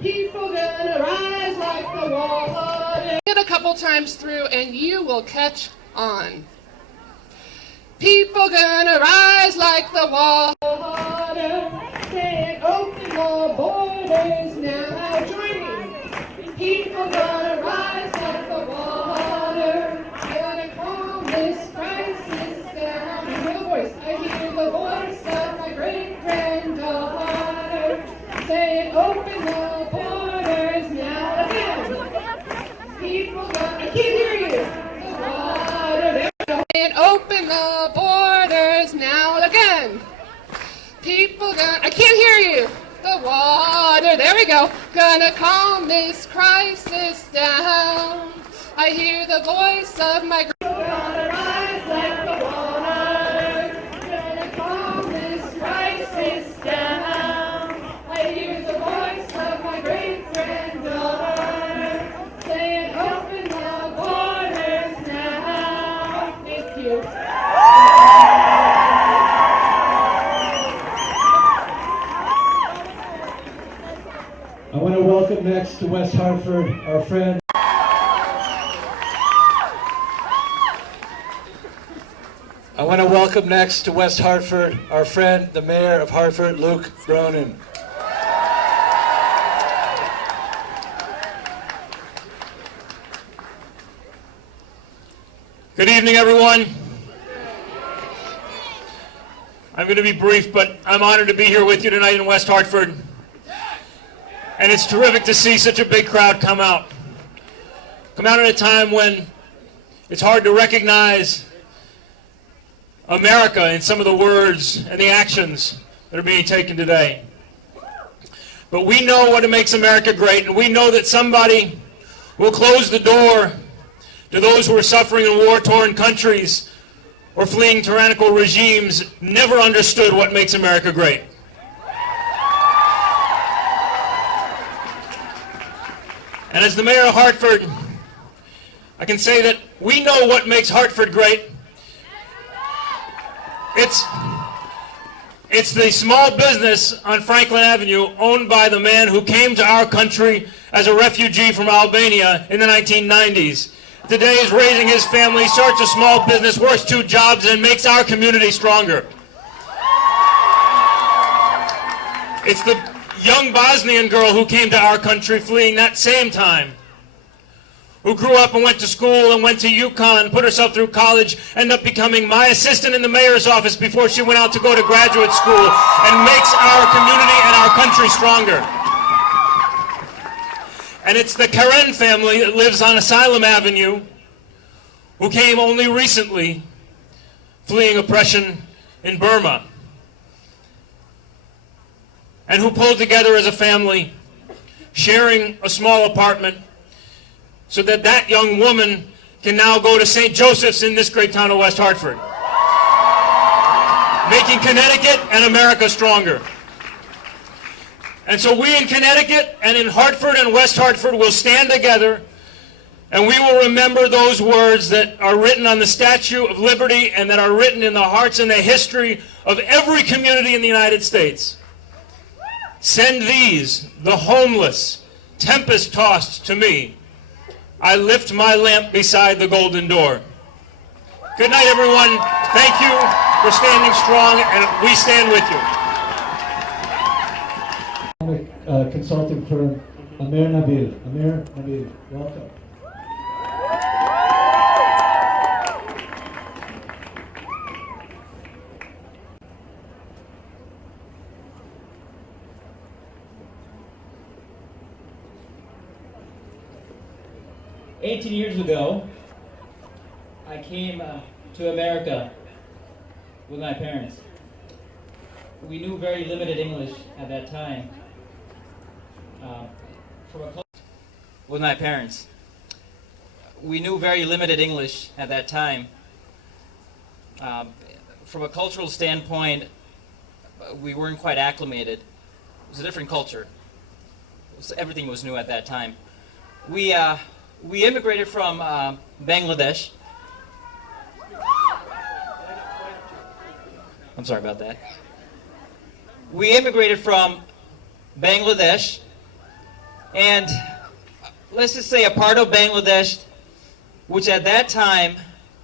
People gonna rise like the water. Sing it a couple times through, and you will catch on. People gonna rise like the water. Say it, open the borders now. Join me. People gonna rise like the water. This crisis down. I hear the voice. I hear the voice of my great-granddaughter. Say, open the borders now. Again. People got, I can't hear you. The water. There we go. And open the borders now. Again. People got, I can't hear you. The water. There we go. Gonna calm this crisis down. I hear the voice of my gonna rise like the water, gonna calm this crisis down. I hear the voice of my I want to welcome next to West Hartford our friend. I want to welcome next to West Hartford our friend, the Mayor of Hartford, Luke Bronin. Good evening, everyone. I'm going to be brief, but I'm honored to be here with you tonight in West Hartford. And it's terrific to see such a big crowd come out. Come out at a time when it's hard to recognize America in some of the words and the actions that are being taken today. But we know what makes America great, and we know that somebody will close the door to those who are suffering in war-torn countries or fleeing tyrannical regimes never understood what makes America great. And as the mayor of Hartford, I can say that we know what makes Hartford great. It's the small business on Franklin Avenue owned by the man who came to our country as a refugee from Albania in the 1990s. Today is raising his family, starts a small business, works 2 jobs, and makes our community stronger. It's the young Bosnian girl who came to our country fleeing that same time, who grew up and went to school and went to UConn, put herself through college, ended up becoming my assistant in the mayor's office before she went out to go to graduate school, and makes our community and our country stronger. And it's the Karen family that lives on Asylum Avenue, who came only recently fleeing oppression in Burma, and who pulled together as a family, sharing a small apartment, so that that young woman can now go to St. Joseph's in this great town of West Hartford, making Connecticut and America stronger. And so we in Connecticut and in Hartford and West Hartford will stand together, and we will remember those words that are written on the Statue of Liberty and that are written in the hearts and the history of every community in the United States. Send these, the homeless, tempest-tossed to me. I lift my lamp beside the golden door. Good night, everyone. Thank you for standing strong, and we stand with you. Consulting firm, Amir Nabil. Amir Nabil, welcome. "18 years ago, I came to America with my parents. We knew very limited English at that time. With my parents. We knew very limited English at that time. From a cultural standpoint, we weren't quite acclimated. It was a different culture. Everything was new at that time. We immigrated from Bangladesh. I'm sorry about that. We immigrated from Bangladesh, and let's just say a part of Bangladesh which at that time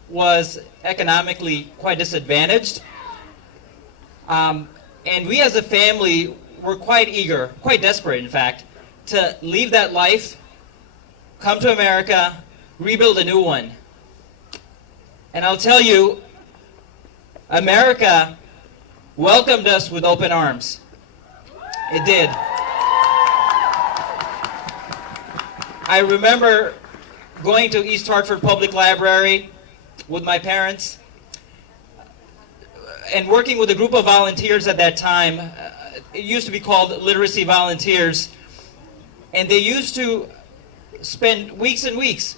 was economically quite disadvantaged. And we as a family were quite eager, quite desperate in fact, to leave that life, come to America, rebuild a new one. And I'll tell you, America welcomed us with open arms. It did. I remember going to East Hartford Public Library with my parents and working with a group of volunteers at that time. It used to be called Literacy Volunteers. And they used to spend weeks and weeks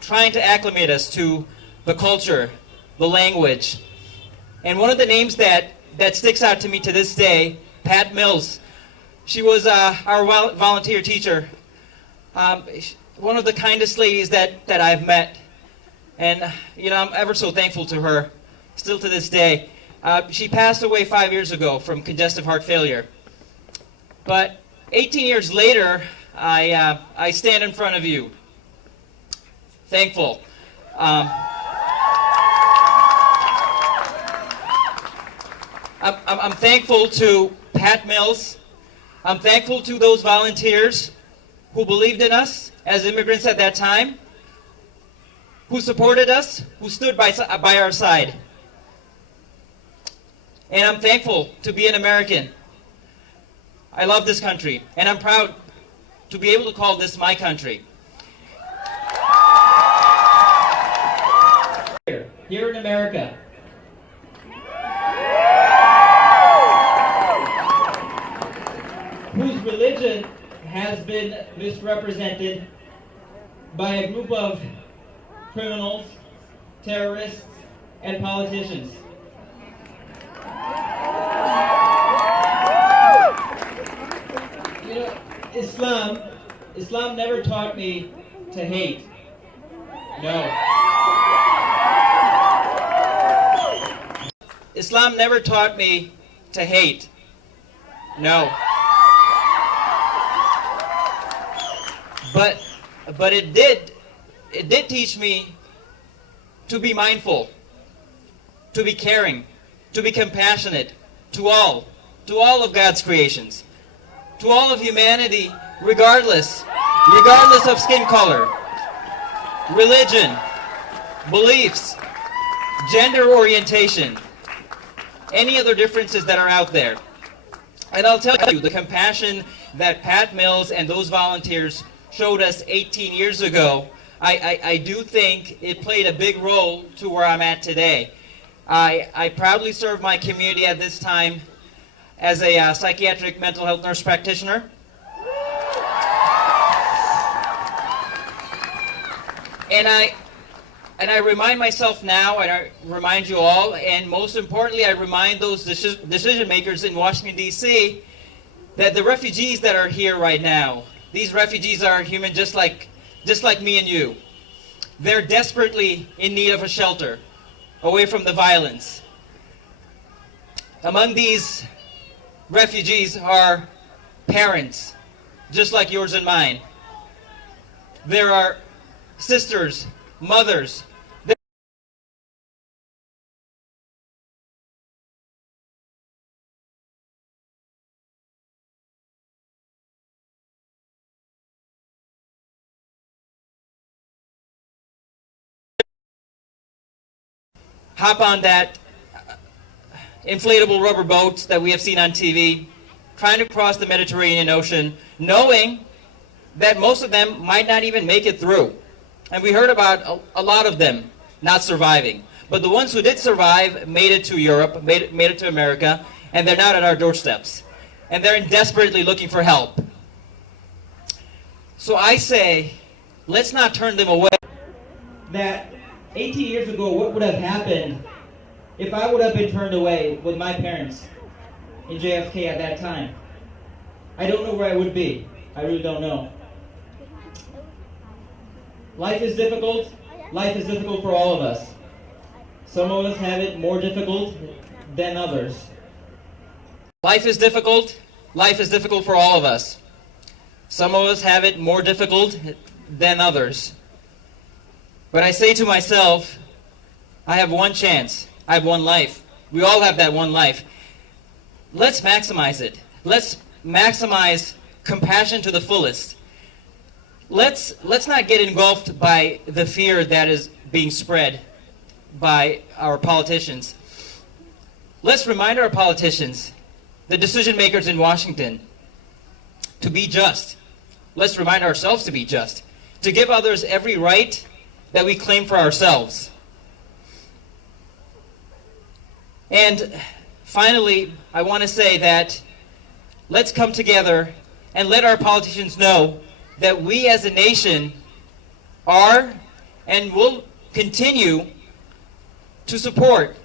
trying to acclimate us to the culture, the language. And one of the names that sticks out to me to this day, Pat Mills. She was our volunteer teacher. One of the kindest ladies that I've met. And, you know, I'm ever so thankful to her still to this day. She passed away 5 years ago from congestive heart failure. But 18 years later, I stand in front of you, thankful. I'm thankful to Pat Mills. I'm thankful to those volunteers who believed in us as immigrants at that time, who supported us, who stood by our side. And I'm thankful to be an American. I love this country, and I'm proud to be able to call this my country. Here in America, whose religion has been misrepresented by a group of criminals, terrorists, and politicians. You know, Islam never taught me to hate. No. Islam never taught me to hate. No. But it did teach me to be mindful, to be caring, to be compassionate to all of God's creations, to all of humanity, regardless of skin color, religion, beliefs, gender orientation, any other differences that are out there. And I'll tell you, the compassion that Pat Mills and those volunteers showed us 18 years ago, I do think it played a big role to where I'm at today. I proudly serve my community at this time as a psychiatric mental health nurse practitioner. And I remind myself now, and I remind you all, and most importantly, I remind those decision makers in Washington, D.C., that the refugees that are here right now, these refugees are human just like me and you. They're desperately in need of a shelter, away from the violence. Among these refugees are parents, just like yours and mine. There are sisters, mothers. Hop on that inflatable rubber boat that we have seen on TV, trying to cross the Mediterranean Ocean, knowing that most of them might not even make it through. And we heard about a lot of them not surviving. But the ones who did survive made it to Europe, made it to America, and they're now at our doorsteps. And they're desperately looking for help. So I say, let's not turn them away. That 18 years ago, what would have happened if I would have been turned away with my parents in JFK at that time? I don't know where I would be. I really don't know. Life is difficult. Life is difficult for all of us. Some of us have it more difficult than others. Life is difficult. Life is difficult for all of us. Some of us have it more difficult than others. But I say to myself, I have one chance. I have one life. We all have that one life. Let's maximize it. Let's maximize compassion to the fullest. Let's not get engulfed by the fear that is being spread by our politicians. Let's remind our politicians, the decision makers in Washington, to be just. Let's remind ourselves to be just, to give others every right that we claim for ourselves. And finally, I want to say that let's come together and let our politicians know that we as a nation are and will continue to support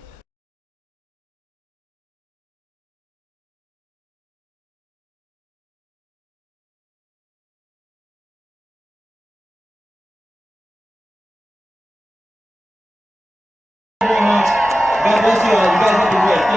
very much. God bless you all. You guys have been great.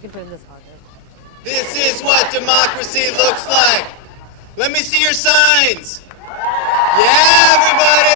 Thank you very much. This is what democracy looks like. Let me see your signs. Yeah, everybody.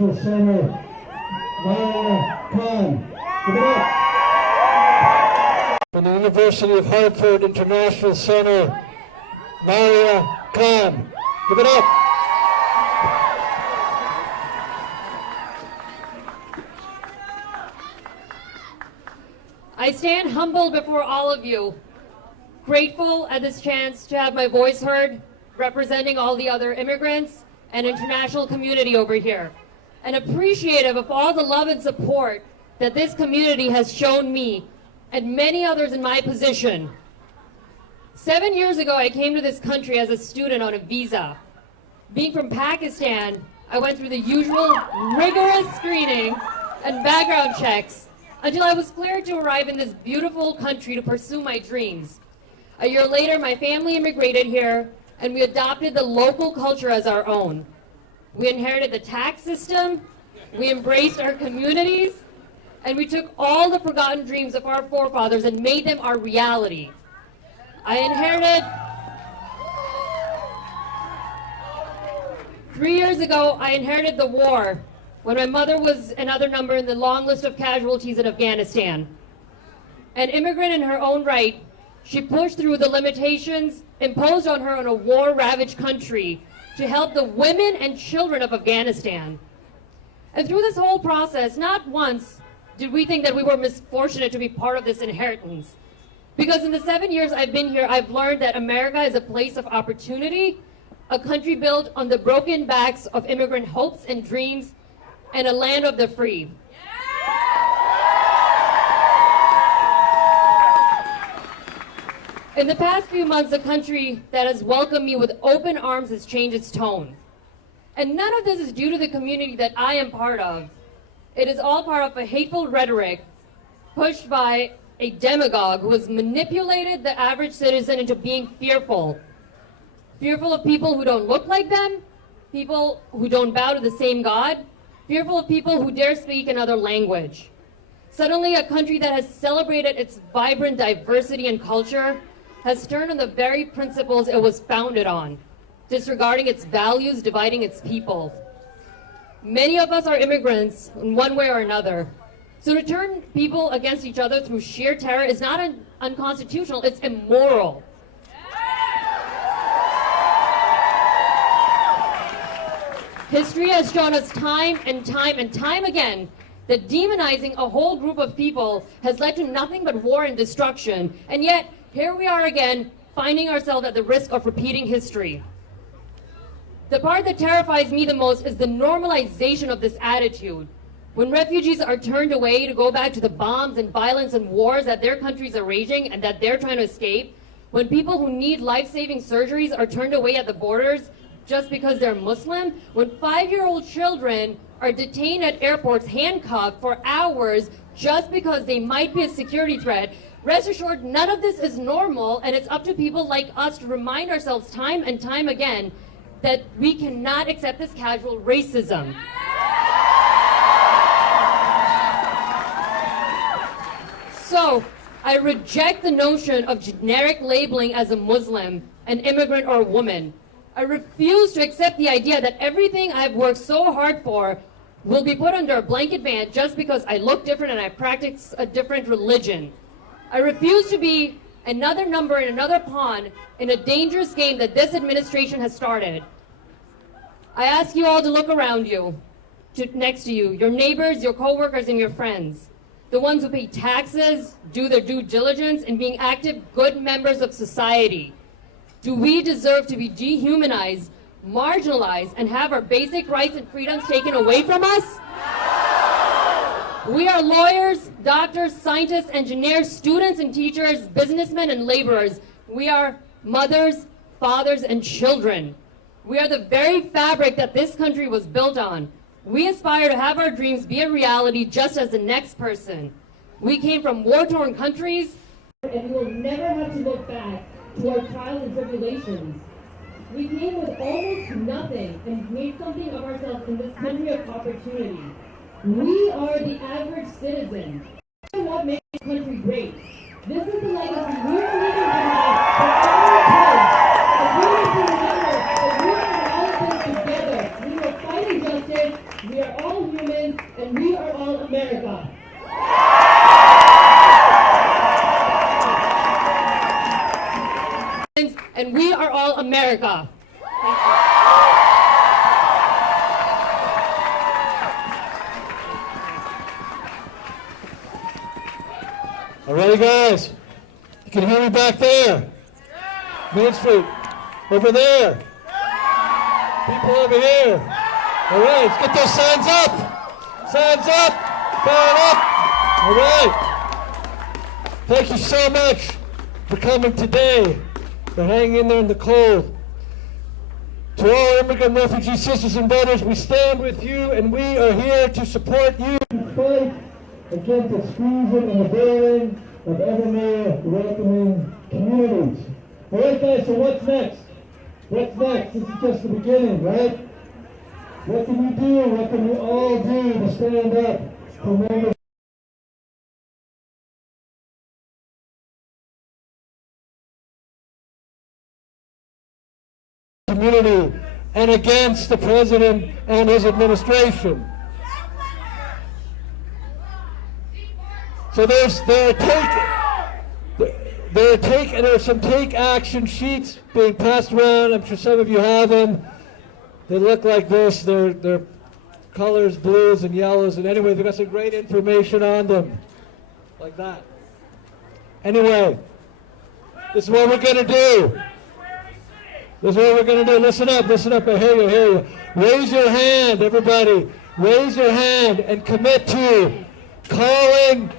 International Center, Maya Khan. Give it up. From the University of Hartford International Center, Maria Khan. Give it up. I stand humbled before all of you, grateful at this chance to have my voice heard, representing all the other immigrants and international community over here, and appreciative of all the love and support that this community has shown me and many others in my position. 7 years ago, I came to this country as a student on a visa. Being from Pakistan, I went through the usual rigorous screening and background checks until I was cleared to arrive in this beautiful country to pursue my dreams. A year later, my family immigrated here, and we adopted the local culture as our own. We inherited the tax system, we embraced our communities, and we took all the forgotten dreams of our forefathers and made them our reality. I inherited 3 years ago, I inherited the war when my mother was another number in the long list of casualties in Afghanistan. An immigrant in her own right, she pushed through the limitations imposed on her in a war-ravaged country to help the women and children of Afghanistan. And through this whole process, not once did we think that we were misfortunate to be part of this inheritance. Because in the 7 years I've been here, I've learned that America is a place of opportunity, a country built on the broken backs of immigrant hopes and dreams, and a land of the free. In the past few months, the country that has welcomed me with open arms has changed its tone. And none of this is due to the community that I am part of. It is all part of a hateful rhetoric pushed by a demagogue who has manipulated the average citizen into being fearful. Fearful of people who don't look like them, people who don't bow to the same God, fearful of people who dare speak another language. Suddenly, a country that has celebrated its vibrant diversity and culture has turned on the very principles it was founded on, disregarding its values, dividing its people. Many of us are immigrants in one way or another. So to turn people against each other through sheer terror is not unconstitutional, it's immoral. History has shown us time and time again that demonizing a whole group of people has led to nothing but war and destruction. And yet, here we are again, finding ourselves at the risk of repeating history. The part that terrifies me the most is the normalization of this attitude. When refugees are turned away to go back to the bombs and violence and wars that their countries are raging and that they're trying to escape, when people who need life-saving surgeries are turned away at the borders just because they're Muslim, when 5-year-old children are detained at airports handcuffed for hours just because they might be a security threat, rest assured none of this is normal, and it's up to people like us to remind ourselves time and time again that we cannot accept this casual racism. So, I reject the notion of generic labeling as a Muslim, an immigrant, or a woman. I refuse to accept the idea that everything I've worked so hard for will be put under a blanket ban just because I look different and I practice a different religion. I refuse to be another number in another pawn in a dangerous game that this administration has started. I ask you all to look around you, next to you, your neighbors, your coworkers, and your friends. The ones who pay taxes, do their due diligence, and being active, good members of society. Do we deserve to be dehumanized, marginalized, and have our basic rights and freedoms taken away from us? We are lawyers, doctors, scientists, engineers, students and teachers, businessmen and laborers. We are mothers, fathers, and children. We are the very fabric that this country was built on. We aspire to have our dreams be a reality just as the next person. We came from war-torn countries, and we will never have to look back to our trials and tribulations. We came with almost nothing and made something of ourselves in this country of opportunity. We are the average citizen. This is what makes this country great. This is the legacy we are leaving behind for our kids. As we need to remember that we are all in this together. We are fighting justice. We are all all America. And we are all America. Thank you. All right, guys. You can hear me back there. Main Street. Over there. People over here. All right, let's get those signs up. Signs up. Sign up. All right. Thank you so much for coming today, for hanging in there in the cold. To all immigrant refugee sisters and brothers, we stand with you and we are here to support you. Fight against the squeezing and the building of ever more welcoming communities. All right, guys, so what's next? What's next? This is just the beginning, right? What can we do? What can we all do to stand up for members? Community and against the president and his administration. So there are some take action sheets being passed around. I'm sure some of you have them. They look like this. They're colors, blues and yellows, and anyway, they've got some great information on them, like that. Anyway, this is what we're going to do. This is what we're going to do. Listen up, I hear you. Raise your hand, everybody. Raise your hand and commit to calling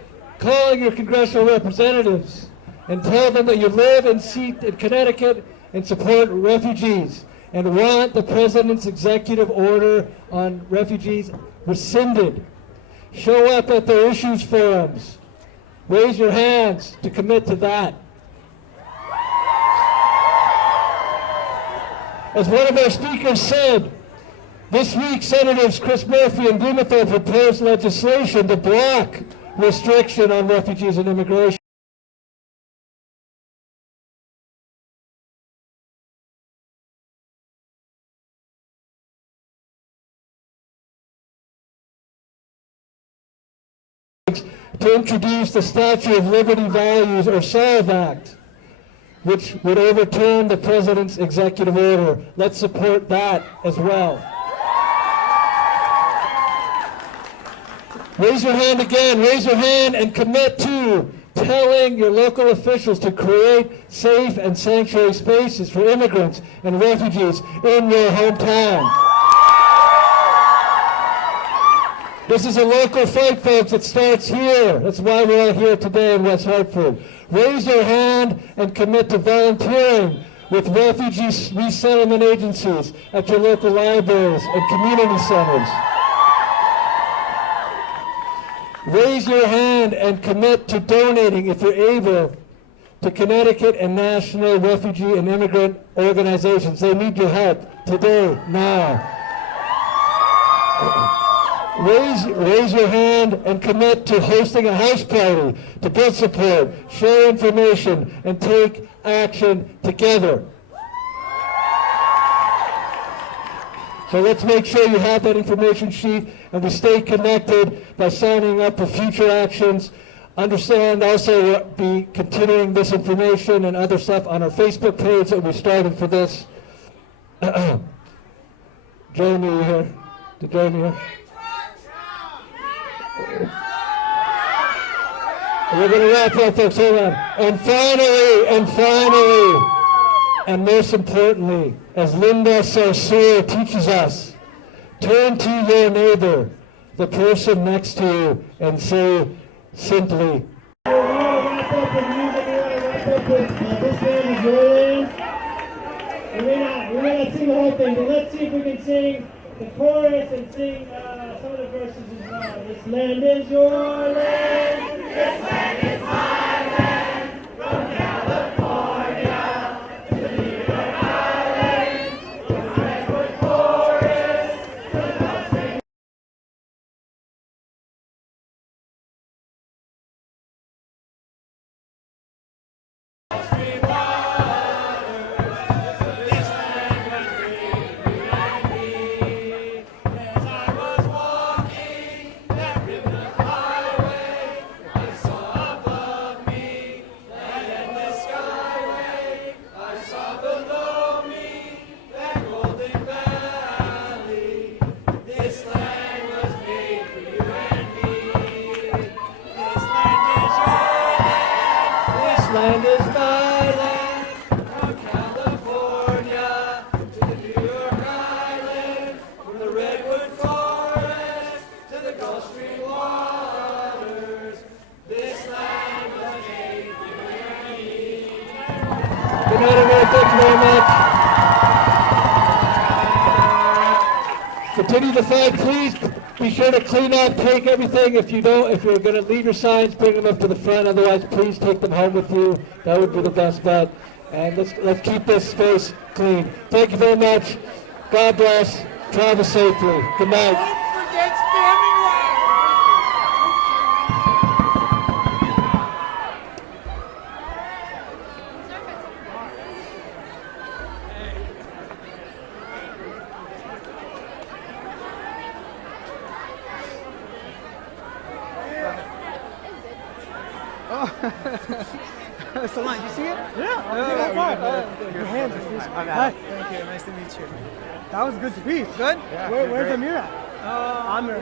your congressional representatives and tell them that you live and seat in Connecticut and support refugees and want the president's executive order on refugees rescinded. Show up at their issues forums. Raise your hands to commit to that. As one of our speakers said, this week Senators Chris Murphy and Blumenthal proposed legislation to block restriction on refugees and immigration. To introduce the Statue of Liberty Values or SALV Act, which would overturn the president's executive order. Let's support that as well. Raise your hand again, raise your hand and commit to telling your local officials to create safe and sanctuary spaces for immigrants and refugees in your hometown. This is a local fight, folks. It starts here. That's why we're all here today in West Hartford. Raise your hand and commit to volunteering with refugee resettlement agencies at your local libraries and community centers. Raise your hand and commit to donating, if you're able, to Connecticut and national refugee and immigrant organizations. They need your help today, now. Raise your hand and commit to hosting a house party to build support, share information, and take action together. So let's make sure you have that information sheet and we stay connected by signing up for future actions. Understand also we'll be continuing this information and other stuff on our Facebook page that we started for this. Jeremy, you here? Did Jeremy here? We're going to wrap up, folks. Hold on. And finally, and most importantly, as Linda Sarsour teaches us, turn to your neighbor, the person next to you, and say simply, We want to wrap up with This Man Is Rolling. We may not sing the whole thing, but let's see if we can sing the chorus and sing some of the verses as well. This land is your land. This land is my land. From California to the New York Islands, from the redwood forest to the Gulf. land is my land, from California to the New York Island, from the Redwood Forest to the Gulf Stream waters. This land was made for me. Good night, everyone. Thank you very much. Continue the flag, please. Be sure to clean up, take everything. If you're going to leave your signs, bring them up to the front. Otherwise, please take them home with you. That would be the best bet. And let's keep this space clean. Thank you very much. God bless. Travel safely. Good night. Don't forget standing rock. Salon, you see it? Yeah. Your hands are free. Hi. Thank you. Nice to meet you. That was good speech. Good? Yeah, where's Amir at? Amir.